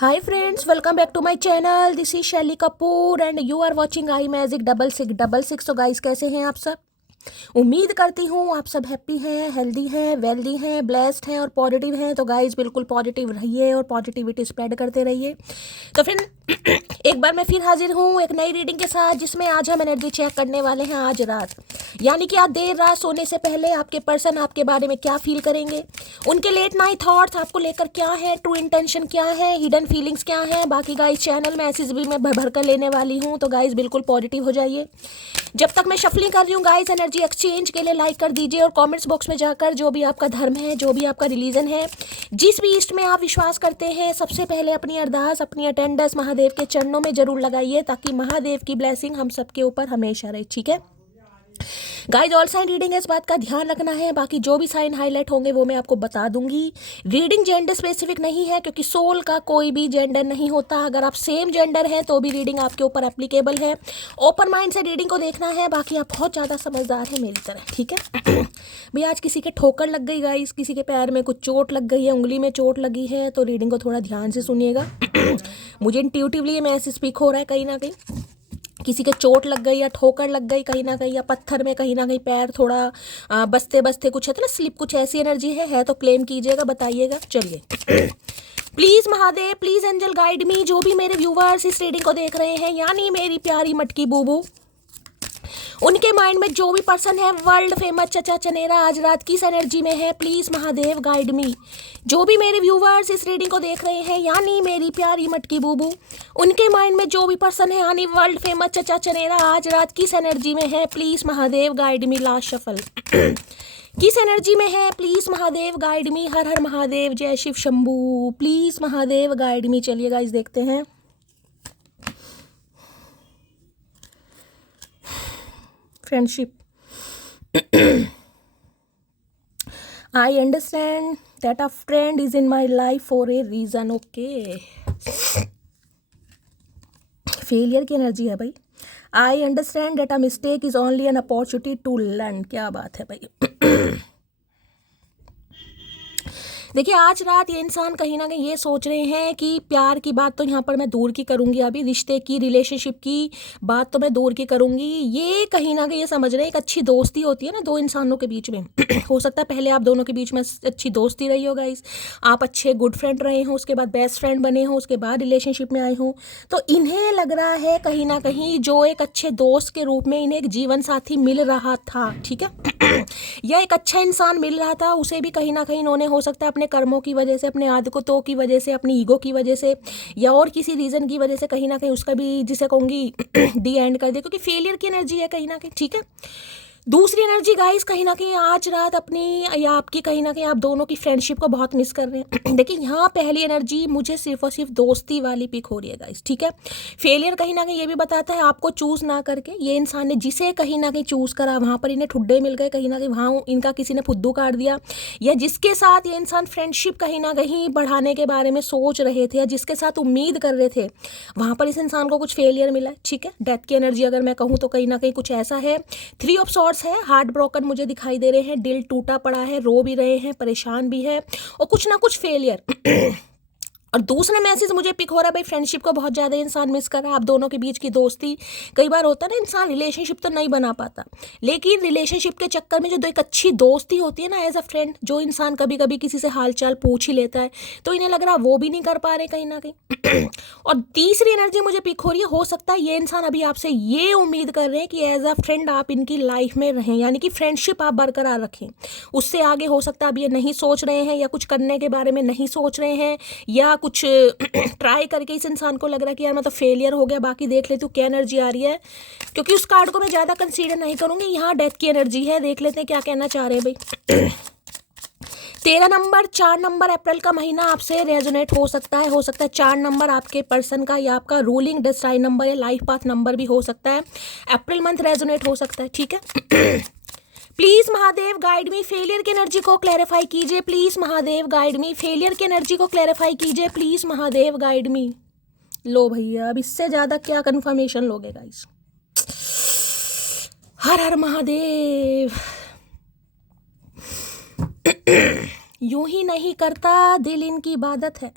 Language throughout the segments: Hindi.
Hi friends, welcome back to my channel. This is Shelly Kapoor and you are watching I Magic 6666. So guys, कैसे हैं आप सब? उम्मीद करती हूँ आप सब हैप्पी हैं, हेल्दी हैं, वेल्दी हैं, ब्लेस्ड हैं और पॉजिटिव हैं। तो गाइज बिल्कुल पॉजिटिव रहिए और पॉजिटिविटी स्प्रेड करते रहिए। तो फिर एक बार मैं फिर हाजिर हूँ एक नई रीडिंग के साथ, जिसमें आज हम एनर्जी चेक करने वाले हैं आज रात, यानी कि आज देर रात सोने से पहले आपके पर्सन आपके बारे में क्या फील करेंगे, उनके लेट नाइट थॉट्स आपको लेकर क्या है, ट्रू इंटेंशन क्या है, हिडन फीलिंग्स क्या है। बाकी गाइज चैनल में ऐसी भी मैं भर कर लेने वाली हूँ, तो गाइज बिल्कुल पॉजिटिव हो जाइए। जब तक मैं शफलिंग कर रही हूँ गाइज, एनर्जी एक्सचेंज के लिए लाइक कर दीजिए और कमेंट्स बॉक्स में जाकर जो भी आपका धर्म है, जो भी आपका रिलीजन है, जिस भी ईस्ट में आप विश्वास करते हैं, सबसे पहले अपनी अरदास, अपनी अटेंडेंस महादेव के चरणों में जरूर लगाइए, ताकि महादेव की ब्लेसिंग हम सबके ऊपर हमेशा रहे। ठीक है गाइज, ऑल साइन रीडिंग है, इस बात का ध्यान रखना है। बाकी जो भी साइन हाईलाइट होंगे वो मैं आपको बता दूंगी। रीडिंग जेंडर स्पेसिफिक नहीं है, क्योंकि सोल का कोई भी जेंडर नहीं होता। अगर आप सेम जेंडर हैं तो भी रीडिंग आपके ऊपर एप्लीकेबल है। ओपन माइंड से रीडिंग को देखना है। बाकी आप बहुत ज़्यादा समझदार हैं मेरी तरह, ठीक है। भैया आज किसी के ठोकर लग गई गाइज, किसी के पैर में कुछ चोट लग गई है, उंगली में चोट लगी है, तो रीडिंग को थोड़ा ध्यान से सुनिएगा। मुझे इंट्यूटिवली मैसेज स्पीक हो रहा है कहीं ना कहीं किसी के चोट लग गई या ठोकर लग गई कहीं ना कहीं, या पत्थर में कहीं ना कहीं पैर थोड़ा बसते बसते कुछ है तो ना स्लिप, कुछ ऐसी एनर्जी है तो क्लेम कीजिएगा, बताइएगा। चलिए please Mahadev, please angel guide me. जो भी मेरे व्यूवर्स इस रीडिंग को देख रहे हैं, यानी मेरी प्यारी मटकी बूबू, उनके माइंड में जो भी पर्सन है वर्ल्ड फेमस चचा चनेरा आज रात किस एनर्जी में है, प्लीज महादेव गाइड मी। जो भी मेरे व्यूवर्स इस रीडिंग को देख रहे हैं, यानी मेरी प्यारी मटकी बूबू, उनके माइंड में जो भी पर्सन है यानी वर्ल्ड फेमस चचा चनेरा आज रात किस एनर्जी में है, please Mahadev guide me. Last shuffle किस एनर्जी में है, प्लीज महादेव गाइड मी। हर हर महादेव, जय Shiv Shambhu, please Mahadev guide me. चलिए गाइस देखते हैं। Friendship, I understand that a friend is in my life for a reason. Okay. Failure की एनर्जी है भाई। I understand that a mistake is only an opportunity to learn. क्या बात है भाई। देखिए आज रात ये इंसान कहीं ना कहीं ये सोच रहे हैं कि प्यार की बात तो यहाँ पर मैं दूर की करूँगी, अभी रिश्ते की, रिलेशनशिप की बात तो मैं दूर की करूँगी। ये कहीं ना कहीं ये समझ रहे हैं एक अच्छी दोस्ती होती है ना दो इंसानों के बीच में। हो सकता है पहले आप दोनों के बीच में अच्छी दोस्ती रही हो गाइस, आप अच्छे गुड फ्रेंड रहे हो, उसके बाद बेस्ट फ्रेंड बने हो, उसके बाद रिलेशनशिप में आए हो। तो इन्हें लग रहा है कहीं ना कहीं जो एक अच्छे दोस्त के रूप में इन्हें एक जीवन साथी मिल रहा था, ठीक है। या एक अच्छा इंसान मिल रहा था, उसे भी कहीं ना कहीं इन्होंने हो सकता है अपने कर्मों की वजह से, अपने आदतों की वजह से, अपनी ईगो की वजह से, या और किसी रीज़न की वजह से कहीं ना कहीं उसका भी, जिसे कहूँगी, दी एंड कर दिया, क्योंकि फेलियर की एनर्जी है कहीं ना कहीं, ठीक है। दूसरी एनर्जी गाइस कहीं ना कहीं आज रात अपनी या आपकी कहीं ना कहीं आप दोनों की फ्रेंडशिप को बहुत मिस कर रहे हैं। देखिए यहाँ पहली एनर्जी मुझे सिर्फ और सिर्फ दोस्ती वाली पिक हो रही है गाइस, ठीक है। फेलियर कहीं ना कहीं ये भी बताता है आपको चूज ना करके, ये इंसान ने जिसे कहीं ना कहीं चूज करा वहाँ पर इन्हें ठुड्डे मिल गए, कहीं ना कहीं वहाँ इनका किसी ने फुद्दू काट दिया, या जिसके साथ ये इंसान फ्रेंडशिप कहीं ना कहीं बढ़ाने के बारे में सोच रहे थे या जिसके साथ उम्मीद कर रहे थे, वहाँ पर इस इंसान को कुछ फेलियर मिला, ठीक है। डेथ की एनर्जी अगर मैं कहूँ तो कहीं ना कहीं कुछ ऐसा है। 3 ऑफ सॉर्ड्स है, हार्ट ब्रोकन मुझे दिखाई दे रहे हैं, दिल टूटा पड़ा है, रो भी रहे हैं, परेशान भी है, और कुछ ना कुछ फेलियर। और दूसरा मैसेज मुझे पिक हो रहा है भाई, फ्रेंडशिप को बहुत ज़्यादा इंसान मिस कर रहा है, आप दोनों के बीच की दोस्ती। कई बार होता है ना इंसान रिलेशनशिप तो नहीं बना पाता, लेकिन रिलेशनशिप के चक्कर में जो एक अच्छी दोस्ती होती है ना एज अ फ्रेंड, जो इंसान कभी कभी किसी से हालचाल पूछ ही लेता है, तो इन्हें लग रहा है वो भी नहीं कर पा रहे कहीं ना कहीं। और तीसरी एनर्जी मुझे पिक हो रही है, हो सकता है ये इंसान अभी आपसे ये उम्मीद कर रहे हैं कि एज अ फ्रेंड आप इनकी लाइफ में रहें, यानी कि फ्रेंडशिप आप बरकरार रखें। उससे आगे हो सकता है अब ये नहीं सोच रहे हैं, या कुछ करने के बारे में नहीं सोच रहे हैं, या कुछ ट्राई करके इस इंसान को लग रहा है कि यार मैं तो फेलियर हो गया, बाकी देख लेती हूँ क्या एनर्जी आ रही है, क्योंकि उस कार्ड को मैं ज़्यादा कंसीडर नहीं करूँगी। यहाँ डेथ की एनर्जी है, देख लेते हैं क्या कहना चाह रहे हैं भाई। 13 नंबर, 4 नंबर अप्रैल का महीना आपसे रेजोनेट हो सकता है। 4 नंबर आपके पर्सन का या आपका रूलिंग डेस्टाइन नंबर है, लाइफ पाथ नंबर भी हो सकता है। अप्रैल मंथ रेजोनेट हो सकता है, ठीक है। Please Mahadev guide me, failure की एनर्जी को क्लैरिफाई कीजिए, please Mahadev guide me. Failure की एनर्जी को क्लैरिफाई कीजिए, प्लीज महादेव गाइड मी। लो भैया, अब इससे ज्यादा क्या कंफर्मेशन लोगे गाइस। हर हर महादेव। यूं ही नहीं करता दिल, इनकी इबादत है।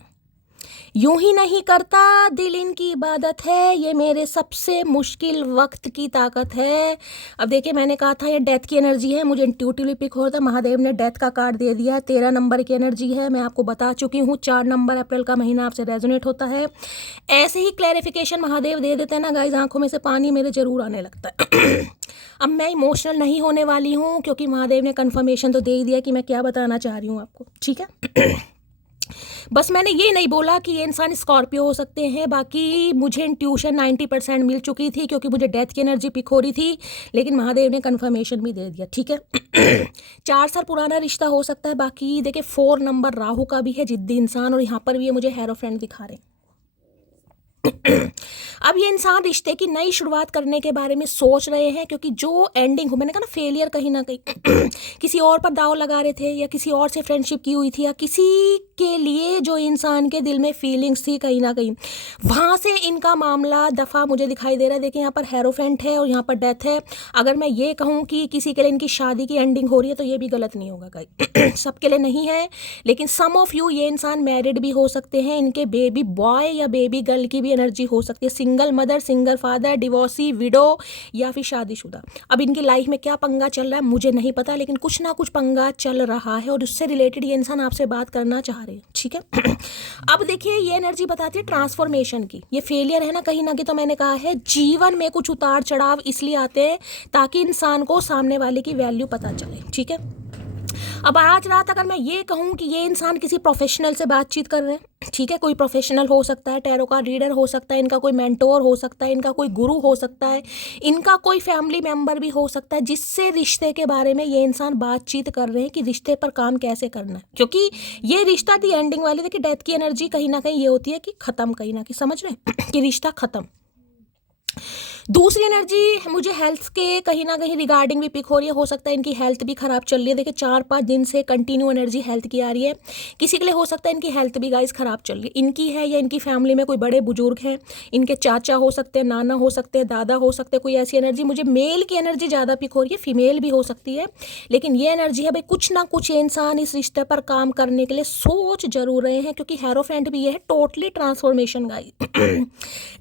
यूं ही नहीं करता दिल इनकी इबादत है, ये मेरे सबसे मुश्किल वक्त की ताकत है। अब देखिए मैंने कहा था ये डेथ की एनर्जी है, मुझे इंट्यूटिवली पिक हो रहा था, महादेव ने डेथ का कार्ड दे दिया। 13 नंबर की एनर्जी है, मैं आपको बता चुकी हूँ। 4 नंबर अप्रैल का महीना आपसे रेजोनेट होता है। ऐसे ही क्लैरिफिकेशन महादेव दे देते हैं ना गाइस, आंखों में से पानी मेरे जरूर आने लगता है। अब मैं इमोशनल नहीं होने वाली हूँ क्योंकि महादेव ने कन्फर्मेशन तो दे ही दिया कि मैं क्या बताना चाह रही हूँ आपको, ठीक है। बस मैंने ये नहीं बोला कि ये इंसान स्कॉर्पियो हो सकते हैं, बाकी मुझे इंट्यूशन 90% मिल चुकी थी क्योंकि मुझे डेथ की एनर्जी पिक हो रही थी, लेकिन महादेव ने कन्फर्मेशन भी दे दिया, ठीक है। 4 साल पुराना रिश्ता हो सकता है। बाकी देखिए 4 नंबर राहु का भी है, जिद्दी इंसान, और यहाँ पर भी ये मुझे हेरोफ्रेंड दिखा रहे हैं। अब ये इंसान रिश्ते की नई शुरुआत करने के बारे में सोच रहे हैं क्योंकि जो एंडिंग हो, मैंने कहा ना फेलियर कहीं ना कहीं किसी और पर दाव लगा रहे थे या किसी और से फ्रेंडशिप की हुई थी या किसी के लिए जो इंसान के दिल में फीलिंग्स थी कहीं ना कहीं, वहाँ से इनका मामला दफ़ा मुझे दिखाई दे रहा है। देखिए यहाँ पर हेरोफेंट है और यहाँ पर डेथ है। अगर मैं ये कहूँ कि किसी के लिए इनकी शादी की एंडिंग हो रही है तो ये भी गलत नहीं होगा कहीं। सबके लिए नहीं है, लेकिन सम ऑफ यू ये इंसान मैरिड भी हो सकते हैं, इनके बेबी बॉय या बेबी गर्ल की भी एनर्जी हो सकती है, single mother, single father, divorcee, window या फिर शादीशुदा। अब इनकी लाइफ में क्या पंगा चल रहा है मुझे नहीं पता, लेकिन कुछ ना कुछ पंगा चल रहा है और उससे रिलेटेड ये इंसान आपसे बात करना चाह रहे हैं, ठीक है। अब देखिए ये एनर्जी बताती है ट्रांसफॉर्मेशन की। ये फेलियर है ना कहीं ना कहीं, तो मैंने कहा है जीवन में कुछ उतार चढ़ाव इसलिए आते हैं ताकि इंसान को सामने वाले की वैल्यू पता चले, ठीक है। अब आज रात अगर मैं ये कहूँ कि ये इंसान किसी प्रोफेशनल से बातचीत कर रहे हैं, ठीक है, कोई प्रोफेशनल हो सकता है, टैरो का रीडर हो सकता है, इनका कोई मेंटोर हो सकता है, इनका कोई गुरु हो सकता है, इनका कोई फैमिली मेंबर भी हो सकता है, जिससे रिश्ते के बारे में ये इंसान बातचीत कर रहे हैं कि रिश्ते पर काम कैसे करना है, क्योंकि ये रिश्ता दी एंडिंग वाली, देखिए डेथ की एनर्जी कहीं ना कहीं ये होती है कि खत्म, कहीं ना कहीं समझ रहे हैं कि रिश्ता खत्म। दूसरी एनर्जी मुझे हेल्थ के कहीं ना कहीं रिगार्डिंग भी पिक हो रही है। हो सकता है इनकी हेल्थ भी खराब चल रही है। देखिए 4-5 दिन से कंटिन्यू एनर्जी हेल्थ की आ रही है। किसी के लिए हो सकता है इनकी हेल्थ भी गाइस खराब चल रही है, इनकी है या इनकी फैमिली में कोई बड़े बुजुर्ग हैं, इनके चाचा हो सकते हैं, नाना हो सकते हैं, दादा हो सकते हैं, कोई ऐसी एनर्जी। मुझे मेल की एनर्जी ज़्यादा पिक हो रही है, फीमेल भी हो सकती है, लेकिन ये एनर्जी है भाई कुछ ना कुछ इंसान इस रिश्ते पर काम करने के लिए सोच जरूर रहे हैं, क्योंकि हेरोफेंट भी ये है टोटली ट्रांसफॉर्मेशन गाइस।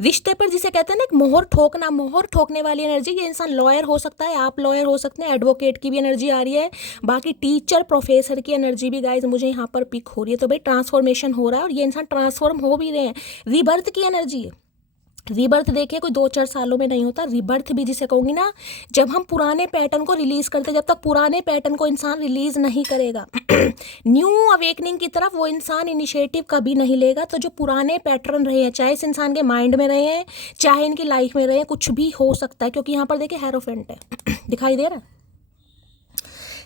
रिश्ते पर जिसे कहते हैं ना एक मोहर ठोकना, मोहर ठोकने वाली एनर्जी। ये इंसान लॉयर हो सकता है, आप लॉयर हो सकते हैं, एडवोकेट की भी एनर्जी आ रही है, बाकी टीचर प्रोफेसर की एनर्जी भी गाइज मुझे यहाँ पर पिक हो रही है। तो भाई ट्रांसफॉर्मेशन हो रहा है और ये इंसान ट्रांसफॉर्म हो भी रहे हैं। रीबर्थ की एनर्जी है। रीबर्थ देखिए कोई 2-4 सालों में नहीं होता। रीबर्थ भी जिसे कहूँगी ना, जब हम पुराने पैटर्न को रिलीज करते, जब तक पुराने पैटर्न को इंसान रिलीज नहीं करेगा न्यू अवेकनिंग की तरफ वो इंसान इनिशिएटिव कभी नहीं लेगा। तो जो पुराने पैटर्न रहे हैं, चाहे इस इंसान के माइंड में रहे हैं, चाहे इनकी लाइफ में रहे हैं, कुछ भी हो सकता है, क्योंकि यहाँ पर देखिए हेरोफेंट है दिखाई दे रहा है।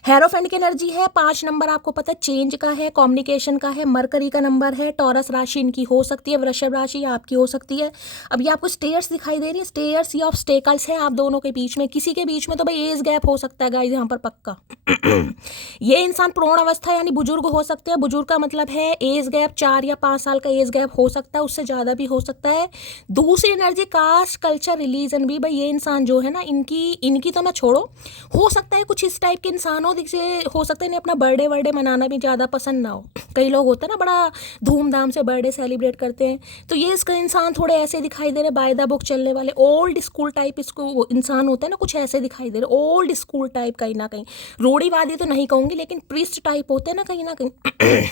हेरोफेंट की एनर्जी है। 5 नंबर आपको पता है चेंज का है, कम्युनिकेशन का है, मरकरी का नंबर है, टॉरस राशि इनकी हो सकती है, वृषभ राशि आपकी हो सकती है। अब ये आपको स्टेयर्स दिखाई दे रही है, स्टेयर्स या ऑब्स्टेकल्स है आप दोनों के बीच में, किसी के बीच में तो भाई एज गैप हो सकता है गाइस यहाँ पर पक्का। ये इंसान प्रौढ़ अवस्था यानी बुजुर्ग हो सकते हैं। बुजुर्ग का मतलब है एज गैप 4 या 5 साल का एज गैप हो सकता है, उससे ज़्यादा भी हो सकता है। दूसरी एनर्जी कास्ट, कल्चर, रिलीजन भी। भाई ये इंसान जो है ना, इनकी तो मैं छोड़ो, हो सकता है कुछ इस टाइप के इंसान हो, जिसे हो सकता है इन्हें अपना बर्थडे मनाना भी ज़्यादा पसंद ना हो। कई लोग होते हैं ना बड़ा धूमधाम से बर्थडे सेलिब्रेट करते हैं, तो ये इसका इंसान थोड़े ऐसे दिखाई दे रहे, बाय द बुक चलने वाले ओल्ड स्कूल टाइप इसको इंसान होता है ना, कुछ ऐसे दिखाई दे रहे, ओल्ड स्कूल टाइप कहीं ना कहीं। रूढ़िवादी तो नहीं कहूँगी, लेकिन प्रीस्ट टाइप होते हैं ना कहीं ना कहीं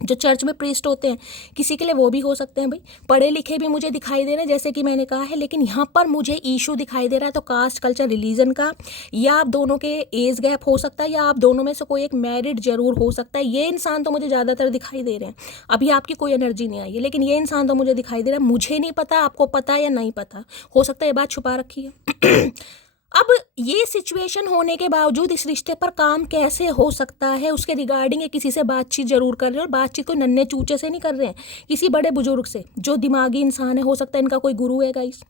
जो चर्च में प्रीस्ट होते हैं, किसी के लिए वो भी हो सकते हैं। भाई पढ़े लिखे भी मुझे दिखाई दे रहे हैं जैसे कि मैंने कहा है, लेकिन यहाँ पर मुझे इशू दिखाई दे रहा है तो कास्ट, कल्चर, रिलीजन का, या आप दोनों के एज गैप हो सकता है, या आप दोनों में से कोई एक मैरिड जरूर हो सकता है। ये इंसान तो मुझे ज़्यादातर दिखाई दे रहे हैं। अभी आपकी कोई एनर्जी नहीं आई है, लेकिन ये इंसान तो मुझे दिखाई दे रहा है। मुझे नहीं पता आपको पता है या नहीं पता, हो सकता है ये बात छुपा रखी है। अब ये सिचुएशन होने के बावजूद इस रिश्ते पर काम कैसे हो सकता है उसके रिगार्डिंग ये किसी से बातचीत जरूर कर रहे हैं, और बातचीत कोई नन्हे चूचे से नहीं कर रहे हैं, किसी बड़े बुजुर्ग से जो दिमागी इंसान है। हो सकता है इनका कोई गुरु है गाइस,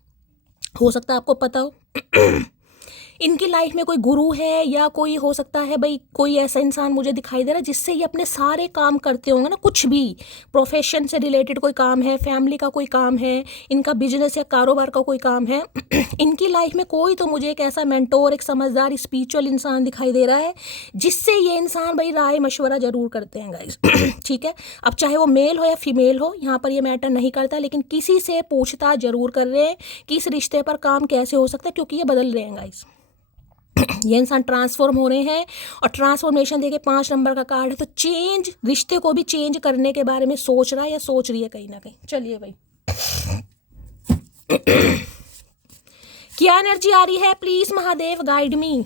हो सकता है आपको पता हो। इनकी लाइफ में कोई गुरु है या कोई हो सकता है भाई कोई ऐसा इंसान मुझे दिखाई दे रहा है जिससे ये अपने सारे काम करते होंगे ना, कुछ भी प्रोफेशन से रिलेटेड कोई काम है, फैमिली का कोई काम है, इनका बिजनेस या कारोबार का कोई काम है। इनकी लाइफ में कोई तो मुझे एक ऐसा मेंटोर, एक समझदार स्पिरिचुअल इंसान दिखाई दे रहा है जिससे ये इंसान भाई राय मशवरा जरूर करते हैं गाइस। ठीक है, अब चाहे वो मेल हो या फीमेल हो, यहाँ पर ये मैटर नहीं करता, लेकिन किसी से पूछताछ जरूर कर रहे हैं कि इस रिश्ते पर काम कैसे हो सकता है, क्योंकि ये बदल रहे हैं गाइस। ये इंसान ट्रांसफॉर्म हो रहे हैं और ट्रांसफॉर्मेशन देखिए 5 नंबर का कार्ड है, तो चेंज, रिश्ते को भी चेंज करने के बारे में सोच रहा है या सोच रही है कहीं ना कहीं। चलिए भाई क्या एनर्जी आ रही है, please Mahadev guide me.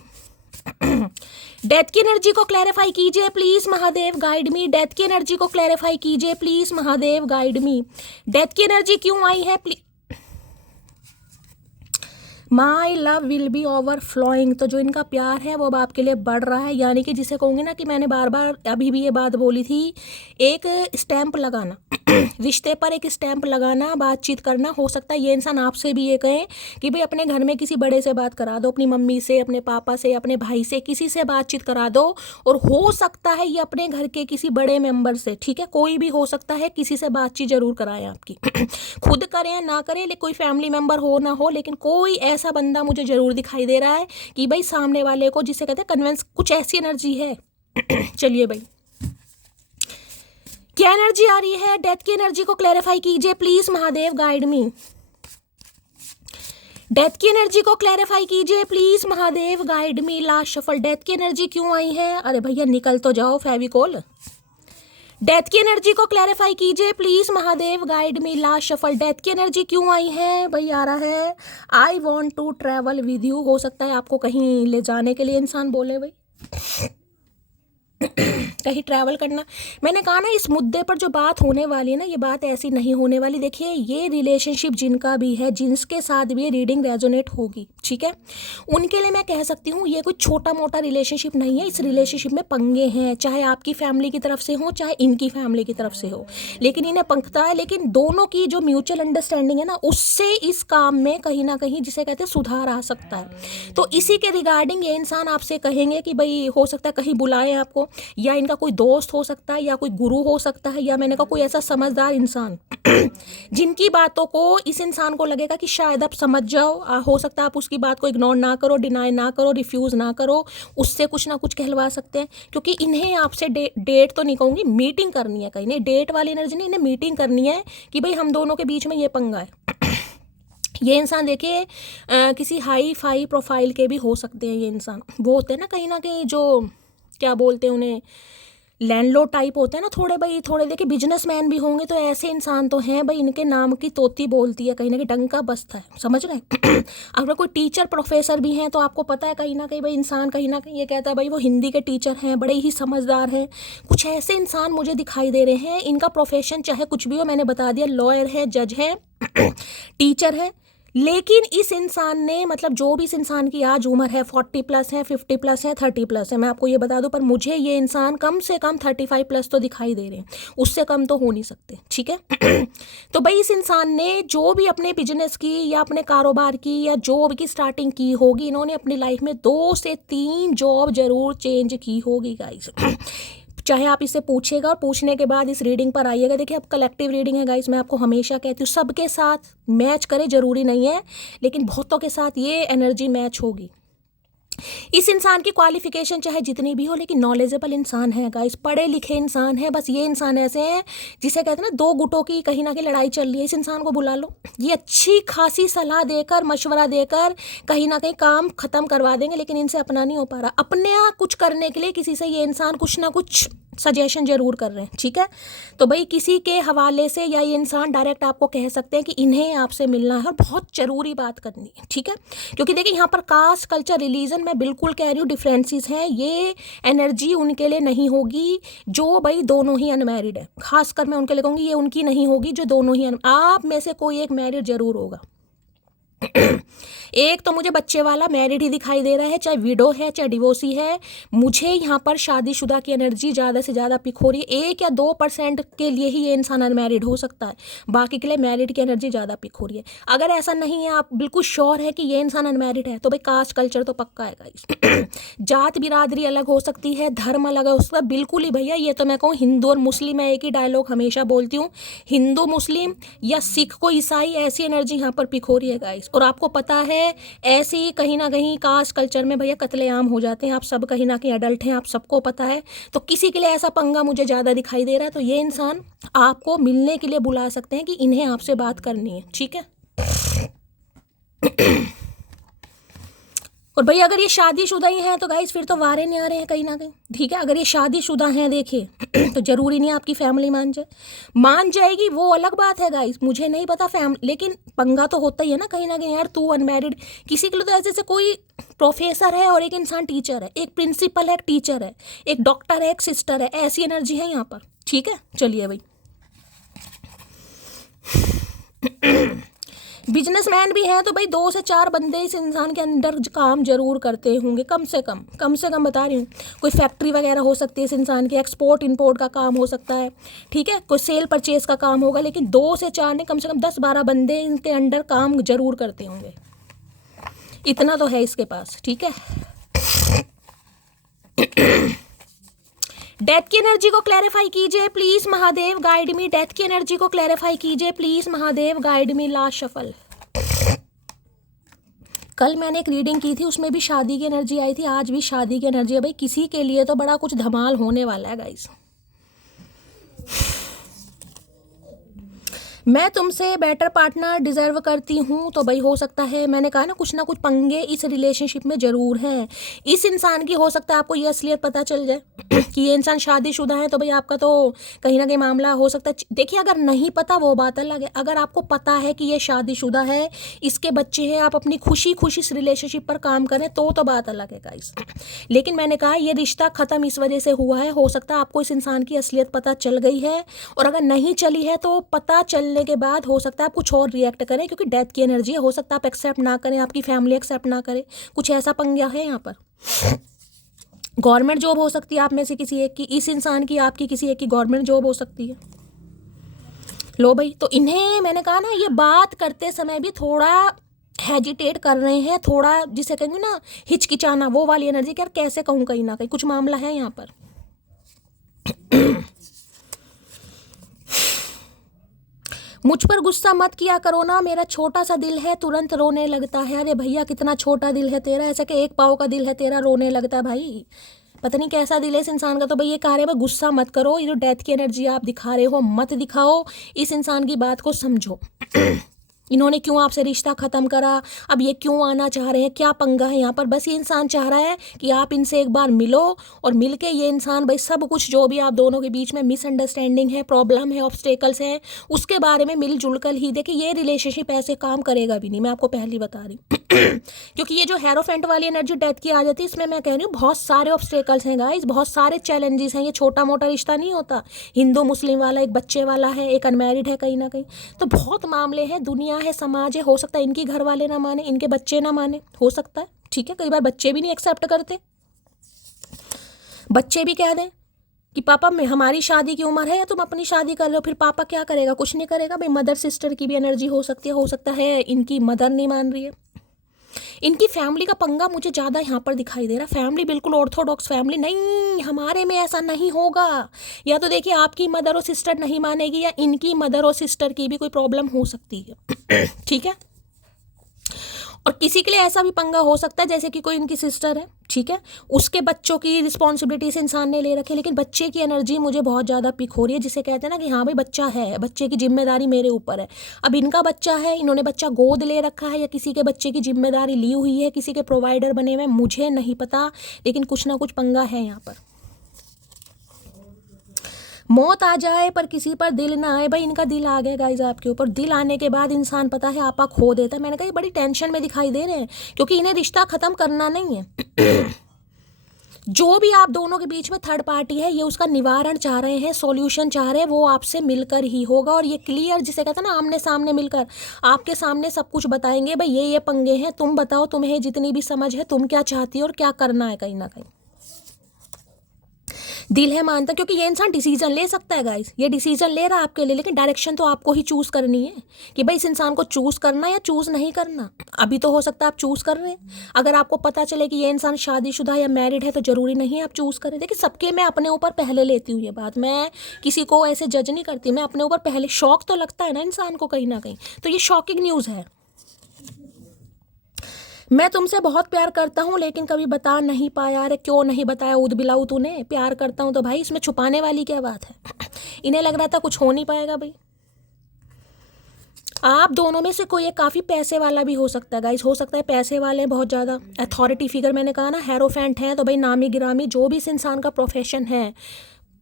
Death की एनर्जी को क्लैरिफाई कीजिए please Mahadev guide me. Death की एनर्जी को क्लैरिफाई कीजिए please Mahadev guide me. Death की एनर्जी क्यों आई है please. My love will be overflowing, तो जो इनका प्यार है वो अब आपके लिए बढ़ रहा है, यानी कि जिसे कहूँगी ना कि मैंने बार बार अभी भी ये बात बोली थी, एक स्टैंप लगाना रिश्ते पर एक स्टैंप लगाना, बातचीत करना। हो सकता है ये इंसान आपसे भी ये कहे कि भाई अपने घर में किसी बड़े से बात करा दो, अपनी मम्मी से, अपने पापा से, अपने भाई से, किसी से बातचीत करा दो। और हो सकता है ये अपने घर के किसी बड़े मेंबर से, ठीक है, कोई भी हो सकता है, किसी से बातचीत जरूर कराएं आपकी। खुद करें या ना करें, लेकिन कोई फैमिली मेंबर हो ना हो, लेकिन कोई ऐसा बंदा मुझे जरूर दिखाई दे रहा है कि भाई सामने वाले को, जिसे कहते हैं कन्विंस, कुछ ऐसी एनर्जी है। चलिए भाई क्या एनर्जी आ रही है, डेथ की एनर्जी को क्लैरिफाई कीजिए please Mahadev guide me. Death की एनर्जी को क्लैरिफाई कीजिए please Mahadev guide me. Last shuffle, death की एनर्जी क्यों आई है, अरे भैया निकल तो जाओ फेविकोल। डेथ की एनर्जी को क्लैरिफाई कीजिए please Mahadev guide me. Last shuffle, death की एनर्जी क्यों आई है भाई, आ रहा है I want to travel with you. हो सकता है आपको कहीं ले जाने के लिए इंसान बोले भाई, कहीं ट्रैवल करना। मैंने कहा ना इस मुद्दे पर जो बात होने वाली है ना, ये बात ऐसी नहीं होने वाली। देखिए ये रिलेशनशिप जिनका भी है, जिनके साथ भी ये रीडिंग रेजोनेट होगी, ठीक है, उनके लिए मैं कह सकती हूँ ये कोई छोटा मोटा रिलेशनशिप नहीं है। इस रिलेशनशिप में पंगे हैं, चाहे आपकी फैमिली की तरफ से हो, चाहे इनकी फैमिली की तरफ से हो, लेकिन इन्हें पंखता है। लेकिन दोनों की जो म्यूचुअल अंडरस्टैंडिंग है ना, उससे इस काम में कहीं ना कहीं, जिसे कहते हैं, सुधार आ सकता है। तो इसी के रिगार्डिंग ये इंसान आपसे कहेंगे कि भाई हो सकता है कहीं बुलाएं आपको, या इनका कोई दोस्त हो सकता है, या कोई गुरु हो सकता है, या मैंने कहा कोई ऐसा समझदार इंसान जिनकी बातों को इस इंसान को लगेगा कि शायद आप समझ जाओ। हो सकता है आप उसकी बात को इग्नोर ना करो, डिनाई ना करो, रिफ्यूज़ ना करो, उससे कुछ ना कुछ कहलवा सकते हैं। क्योंकि इन्हें आपसे डेट तो नहीं कहूँगी, मीटिंग करनी है। कहीं नहीं, डेट वाली एनर्जी नहीं, इन्हें मीटिंग करनी है कि भाई हम दोनों के बीच में ये पंगा है। ये इंसान देखिए किसी हाई फाई प्रोफाइल के भी हो सकते हैं। ये इंसान वो होते हैं ना कहीं जो क्या बोलते हैं उन्हें, लैंडलॉर्ड टाइप होते हैं ना, थोड़े भाई, थोड़े देखिए बिजनेसमैन भी होंगे। तो ऐसे इंसान तो हैं भाई, इनके नाम की तोती बोलती है, कहीं ना कहीं डंका बजता है, समझ रहे हैं। अगर कोई टीचर प्रोफेसर भी हैं तो आपको पता है कहीं ना कहीं भाई इंसान कहीं ना कहीं ये कहता है भाई वो हिंदी के टीचर हैं, बड़े ही समझदार हैं। कुछ ऐसे इंसान मुझे दिखाई दे रहे हैं, इनका प्रोफेशन चाहे कुछ भी हो, मैंने बता दिया, लॉयर है, जज है, टीचर है। लेकिन इस इंसान ने, मतलब जो भी इस इंसान की आज उम्र है, 40 प्लस है, 50 प्लस है, 30 प्लस है, मैं आपको ये बता दूं, पर मुझे ये इंसान कम से कम 35 प्लस तो दिखाई दे रहे हैं, उससे कम तो हो नहीं सकते, ठीक है। तो भाई इस इंसान ने जो भी अपने बिजनेस की या अपने कारोबार की या जॉब की स्टार्टिंग की होगी, इन्होंने अपनी लाइफ में 2 से 3 जॉब जरूर चेंज की होगी गाइस। चाहे आप इससे पूछेगा और पूछने के बाद इस रीडिंग पर आइएगा। देखिए अब कलेक्टिव रीडिंग है गाइस, मैं आपको हमेशा कहती हूँ सबके साथ मैच करे, जरूरी नहीं है, लेकिन बहुतों के साथ ये एनर्जी मैच होगी। इस इंसान की क्वालिफिकेशन चाहे जितनी भी हो, लेकिन नॉलेजेबल इंसान है गाइस, पढ़े लिखे इंसान है। बस ये इंसान ऐसे हैं जिसे कहते हैं ना 2 गुटों की कहीं ना कहीं लड़ाई चल रही है, इस इंसान को बुला लो, ये अच्छी खासी सलाह देकर, मशवरा देकर कहीं ना कहीं काम खत्म करवा देंगे। लेकिन इनसे अपना नहीं हो पा रहा, अपने यहाँ कुछ करने के लिए किसी से ये इंसान कुछ ना कुछ सजेशन जरूर कर रहे हैं, ठीक है। तो भाई किसी के हवाले से या ये इंसान डायरेक्ट आपको कह सकते हैं कि इन्हें आपसे मिलना है और बहुत जरूरी बात करनी है, ठीक है। क्योंकि देखिए यहाँ पर कास्ट, कल्चर, रिलीजन, मैं बिल्कुल कह रही हूँ डिफरेंसेस हैं। ये एनर्जी उनके लिए नहीं होगी जो भाई दोनों ही अनमैरिड है, खासकर मैं उनके लिए कहूँगी ये उनकी नहीं होगी जो दोनों ही आप में से कोई एक मैरिड जरूर होगा, एक तो मुझे बच्चे वाला मैरिड ही दिखाई दे रहा है, चाहे विडो है चाहे डिवोर्सी है। मुझे यहाँ पर शादीशुदा की एनर्जी ज़्यादा से ज़्यादा पिक हो रही है। 1 या 2% के लिए ही ये इंसान अनमैरिड हो सकता है, बाकी के लिए मैरिड की एनर्जी ज़्यादा पिक हो रही है। अगर ऐसा नहीं है, आप बिल्कुल श्योर है कि ये इंसान अनमैरिड है, तो भाई कास्ट कल्चर तो पक्का है गाइस। जात बिरादरी अलग हो सकती है, धर्म अलग हो सकता है, बिल्कुल ही भैया। ये तो मैं कहूँ हिंदू और मुस्लिम, मैं एक ही डायलॉग हमेशा बोलती हूँ, हिंदू मुस्लिम या सिख को ईसाई, ऐसी एनर्जी यहाँ पर पिक हो रही है गाइस। और आपको पता है ऐसे ही कहीं ना कहीं कास्ट कल्चर में भैया कत्लेआम हो जाते हैं। आप सब कहीं ना कहीं अडल्ट हैं, आप सबको पता है। तो किसी के लिए ऐसा पंगा मुझे ज़्यादा दिखाई दे रहा है, तो ये इंसान आपको मिलने के लिए बुला सकते हैं कि इन्हें आपसे बात करनी है, ठीक है। और भैया अगर ये शादीशुदा ही है तो गाइस फिर तो वारे नहीं आ रहे हैं कहीं ना कहीं, ठीक है। अगर ये शादीशुदा हैं देखिए तो जरूरी नहीं आपकी फैमिली मान जाएगी, वो अलग बात है गाइस। मुझे नहीं पता फैमिली, लेकिन पंगा तो होता ही है ना कहीं यार। तू अनमैरिड, किसी के लिए तो ऐसे कोई प्रोफेसर है और एक इंसान टीचर है, एक प्रिंसिपल है, एक टीचर है, एक डॉक्टर है, एक सिस्टर है, ऐसी एनर्जी है यहाँ पर, ठीक है। चलिए भाई, बिजनेसमैन भी हैं तो भाई 2 से 4 बंदे इस इंसान के अंदर काम जरूर करते होंगे, कम से कम बता रही हूँ। कोई फैक्ट्री वगैरह हो सकती है इस इंसान की, एक्सपोर्ट इंपोर्ट का काम हो सकता है, ठीक है। कोई सेल परचेज का काम होगा, लेकिन 2 से 4 नहीं, कम से कम 10-12 बंदे इनके अंडर काम जरूर करते होंगे, इतना तो है इसके पास, ठीक है। डेथ की एनर्जी को क्लैरिफाई कीजिए please Mahadev, guide me. Death की एनर्जी को क्लैरिफाई कीजिए please Mahadev, guide me. Last shuffle. कल मैंने एक रीडिंग की थी, उसमें भी शादी की एनर्जी आई थी, आज भी शादी की एनर्जी है। भाई किसी के लिए तो बड़ा कुछ धमाल होने वाला है गाइस। मैं तुमसे बेटर पार्टनर डिजर्व करती हूँ, तो भाई हो सकता है, मैंने कहा ना कुछ पंगे इस रिलेशनशिप में ज़रूर हैं। इस इंसान की हो सकता है आपको ये असलियत पता चल जाए कि ये इंसान शादीशुदा है, तो भाई आपका तो कहीं ना कहीं मामला हो सकता है। देखिए अगर नहीं पता वो बात अलग है, अगर आपको पता है कि ये शादीशुदा है, इसके बच्चे हैं, आप अपनी खुशी इस रिलेशनशिप पर काम करें तो बात अलग है गाइस। लेकिन मैंने कहा ये रिश्ता ख़त्म इस वजह से हुआ है, हो सकता है आपको इस इंसान की असलियत पता चल गई है, और अगर नहीं चली है तो पता चलने के बाद हो सकता है आप कुछ और रिएक्ट करें, क्योंकि डेथ की एनर्जी है। हो सकता है आप एक्सेप्ट ना करें, आपकी फैमिली एक्सेप्ट ना करे, कुछ ऐसा पंगा है यहाँ पर। गवर्नमेंट जॉब हो सकती है आप में से किसी एक की, इस इंसान की, आपकी किसी एक की गवर्नमेंट जॉब हो सकती है। लो भाई, तो इन्हें मैंने कहा ना, ये बात करते समय भी थोड़ा हेजिटेट कर रहे हैं, थोड़ा जिसे कहेंगे ना हिचकिचाना, वो वाली एनर्जी कि यार कैसे कहूँ, कहीं ना कहीं कुछ मामला है यहाँ पर। मुझ पर गुस्सा मत किया करो ना, मेरा छोटा सा दिल है तुरंत रोने लगता है। अरे भैया कितना छोटा दिल है तेरा, ऐसा कि 1 पाव का दिल है तेरा, रोने लगता है भाई। पता नहीं कैसा दिल है इस इंसान का। तो भाई ये कह रहे हैं गुस्सा मत करो, ये जो डेथ की एनर्जी आप दिखा रहे हो मत दिखाओ, इस इंसान की बात को समझो। इन्होंने क्यों आपसे रिश्ता ख़त्म करा, अब ये क्यों आना चाह रहे हैं, क्या पंगा है यहाँ पर। बस ये इंसान चाह रहा है कि आप इनसे एक बार मिलो, और मिलके ये इंसान भाई सब कुछ जो भी आप दोनों के बीच में मिसअंडरस्टैंडिंग है, प्रॉब्लम है, ऑब्स्टेकल्स हैं, उसके बारे में मिलजुल कर ही देखिए। ये रिलेशनशिप ऐसे काम करेगा भी नहीं, मैं आपको पहले बता रही हूँ। क्योंकि ये जो हेरोफेंट वाली एनर्जी डेथ की आ जाती है, इसमें मैं कह रही हूँ बहुत सारे ऑब्स्टेकल्स हैं गाइस, बहुत सारे चैलेंजेस हैं। ये छोटा मोटा रिश्ता नहीं होता, हिंदू मुस्लिम वाला, एक बच्चे वाला है, एक अनमैरिड है कहीं ना कहीं, तो बहुत मामले हैं, दुनिया है, समाज है। हो सकता है इनकी घर वाले ना माने, इनके बच्चे ना माने, हो सकता है, ठीक है। कई बार बच्चे भी नहीं एक्सेप्ट करते, बच्चे भी कह दें कि पापा मैं, हमारी शादी की उम्र है या तुम अपनी शादी कर लो, फिर पापा क्या करेगा, कुछ नहीं करेगा। भाई मदर सिस्टर की भी एनर्जी हो सकती है, हो सकता है इनकी मदर नहीं मान रही है। इनकी फैमिली का पंगा मुझे ज़्यादा यहाँ पर दिखाई दे रहा है। फैमिली बिल्कुल ऑर्थोडॉक्स फैमिली नहीं, हमारे में ऐसा नहीं होगा। या तो देखिए आपकी मदर और सिस्टर नहीं मानेगी, या इनकी मदर और सिस्टर की भी कोई प्रॉब्लम हो सकती है, ठीक है। और किसी के लिए ऐसा भी पंगा हो सकता है जैसे कि कोई इनकी सिस्टर है, ठीक है, उसके बच्चों की रिस्पॉन्सिबिलिटी इस इंसान ने ले रखी है, लेकिन बच्चे की एनर्जी मुझे बहुत ज़्यादा पिक हो रही है, जिसे कहते हैं ना कि हाँ भाई बच्चा है, बच्चे की जिम्मेदारी मेरे ऊपर है। अब इनका बच्चा है, इन्होंने बच्चा गोद ले रखा है, या किसी के बच्चे की जिम्मेदारी ली हुई है, किसी के प्रोवाइडर बने हुए, मुझे नहीं पता, लेकिन कुछ ना कुछ पंगा है यहाँ पर। मौत आ जाए पर किसी पर दिल ना आए। भाई इनका दिल आ गया गाइज आपके ऊपर, दिल आने के बाद इंसान पता है आपा खो देता है। मैंने कहा ये बड़ी टेंशन में दिखाई दे रहे हैं, क्योंकि इन्हें रिश्ता ख़त्म करना नहीं है। जो भी आप दोनों के बीच में थर्ड पार्टी है, ये उसका निवारण चाह रहे हैं, सॉल्यूशन चाह रहे हैं, वो आपसे मिलकर ही होगा। और ये क्लियर, जिसे कहते हैं ना, आमने सामने मिलकर आपके सामने सब कुछ बताएंगे, भाई ये पंगे हैं, तुम बताओ, तुम्हें जितनी भी समझ है, तुम क्या चाहती हो और क्या करना है। कहीं ना कहीं दिल है मानता, क्योंकि ये इंसान डिसीजन ले सकता है गाइस, ये डिसीजन ले रहा है आपके लिए, लेकिन डायरेक्शन तो आपको ही चूज करनी है कि भाई इस इंसान को चूज करना या चूज नहीं करना। अभी तो हो सकता है आप चूज कर रहे हैं, अगर आपको पता चले कि ये इंसान शादीशुदा या मैरिड है तो जरूरी नहीं है आप चूज करें। देखिए, सबके मैं अपने ऊपर पहले लेती हूँ ये बात, मैं किसी को ऐसे जज नहीं करती, मैं अपने ऊपर पहले, शौक तो लगता है ना इंसान को कहीं ना कहीं, तो ये शॉकिंग न्यूज़ है। मैं तुमसे बहुत प्यार करता हूँ लेकिन कभी बता नहीं पाया। अरे क्यों नहीं बताया ऊद बिलाऊ तूने, प्यार करता हूँ तो भाई इसमें छुपाने वाली क्या बात है। इन्हें लग रहा था कुछ हो नहीं पाएगा भाई। आप दोनों में से कोई एक काफ़ी पैसे वाला भी हो सकता है गाइस, हो सकता है पैसे वाले बहुत ज़्यादा अथॉरिटी फिगर, मैंने कहा ना हेरोफेंट है, तो भाई नामी गिरामी जो भी इस इंसान का प्रोफेशन है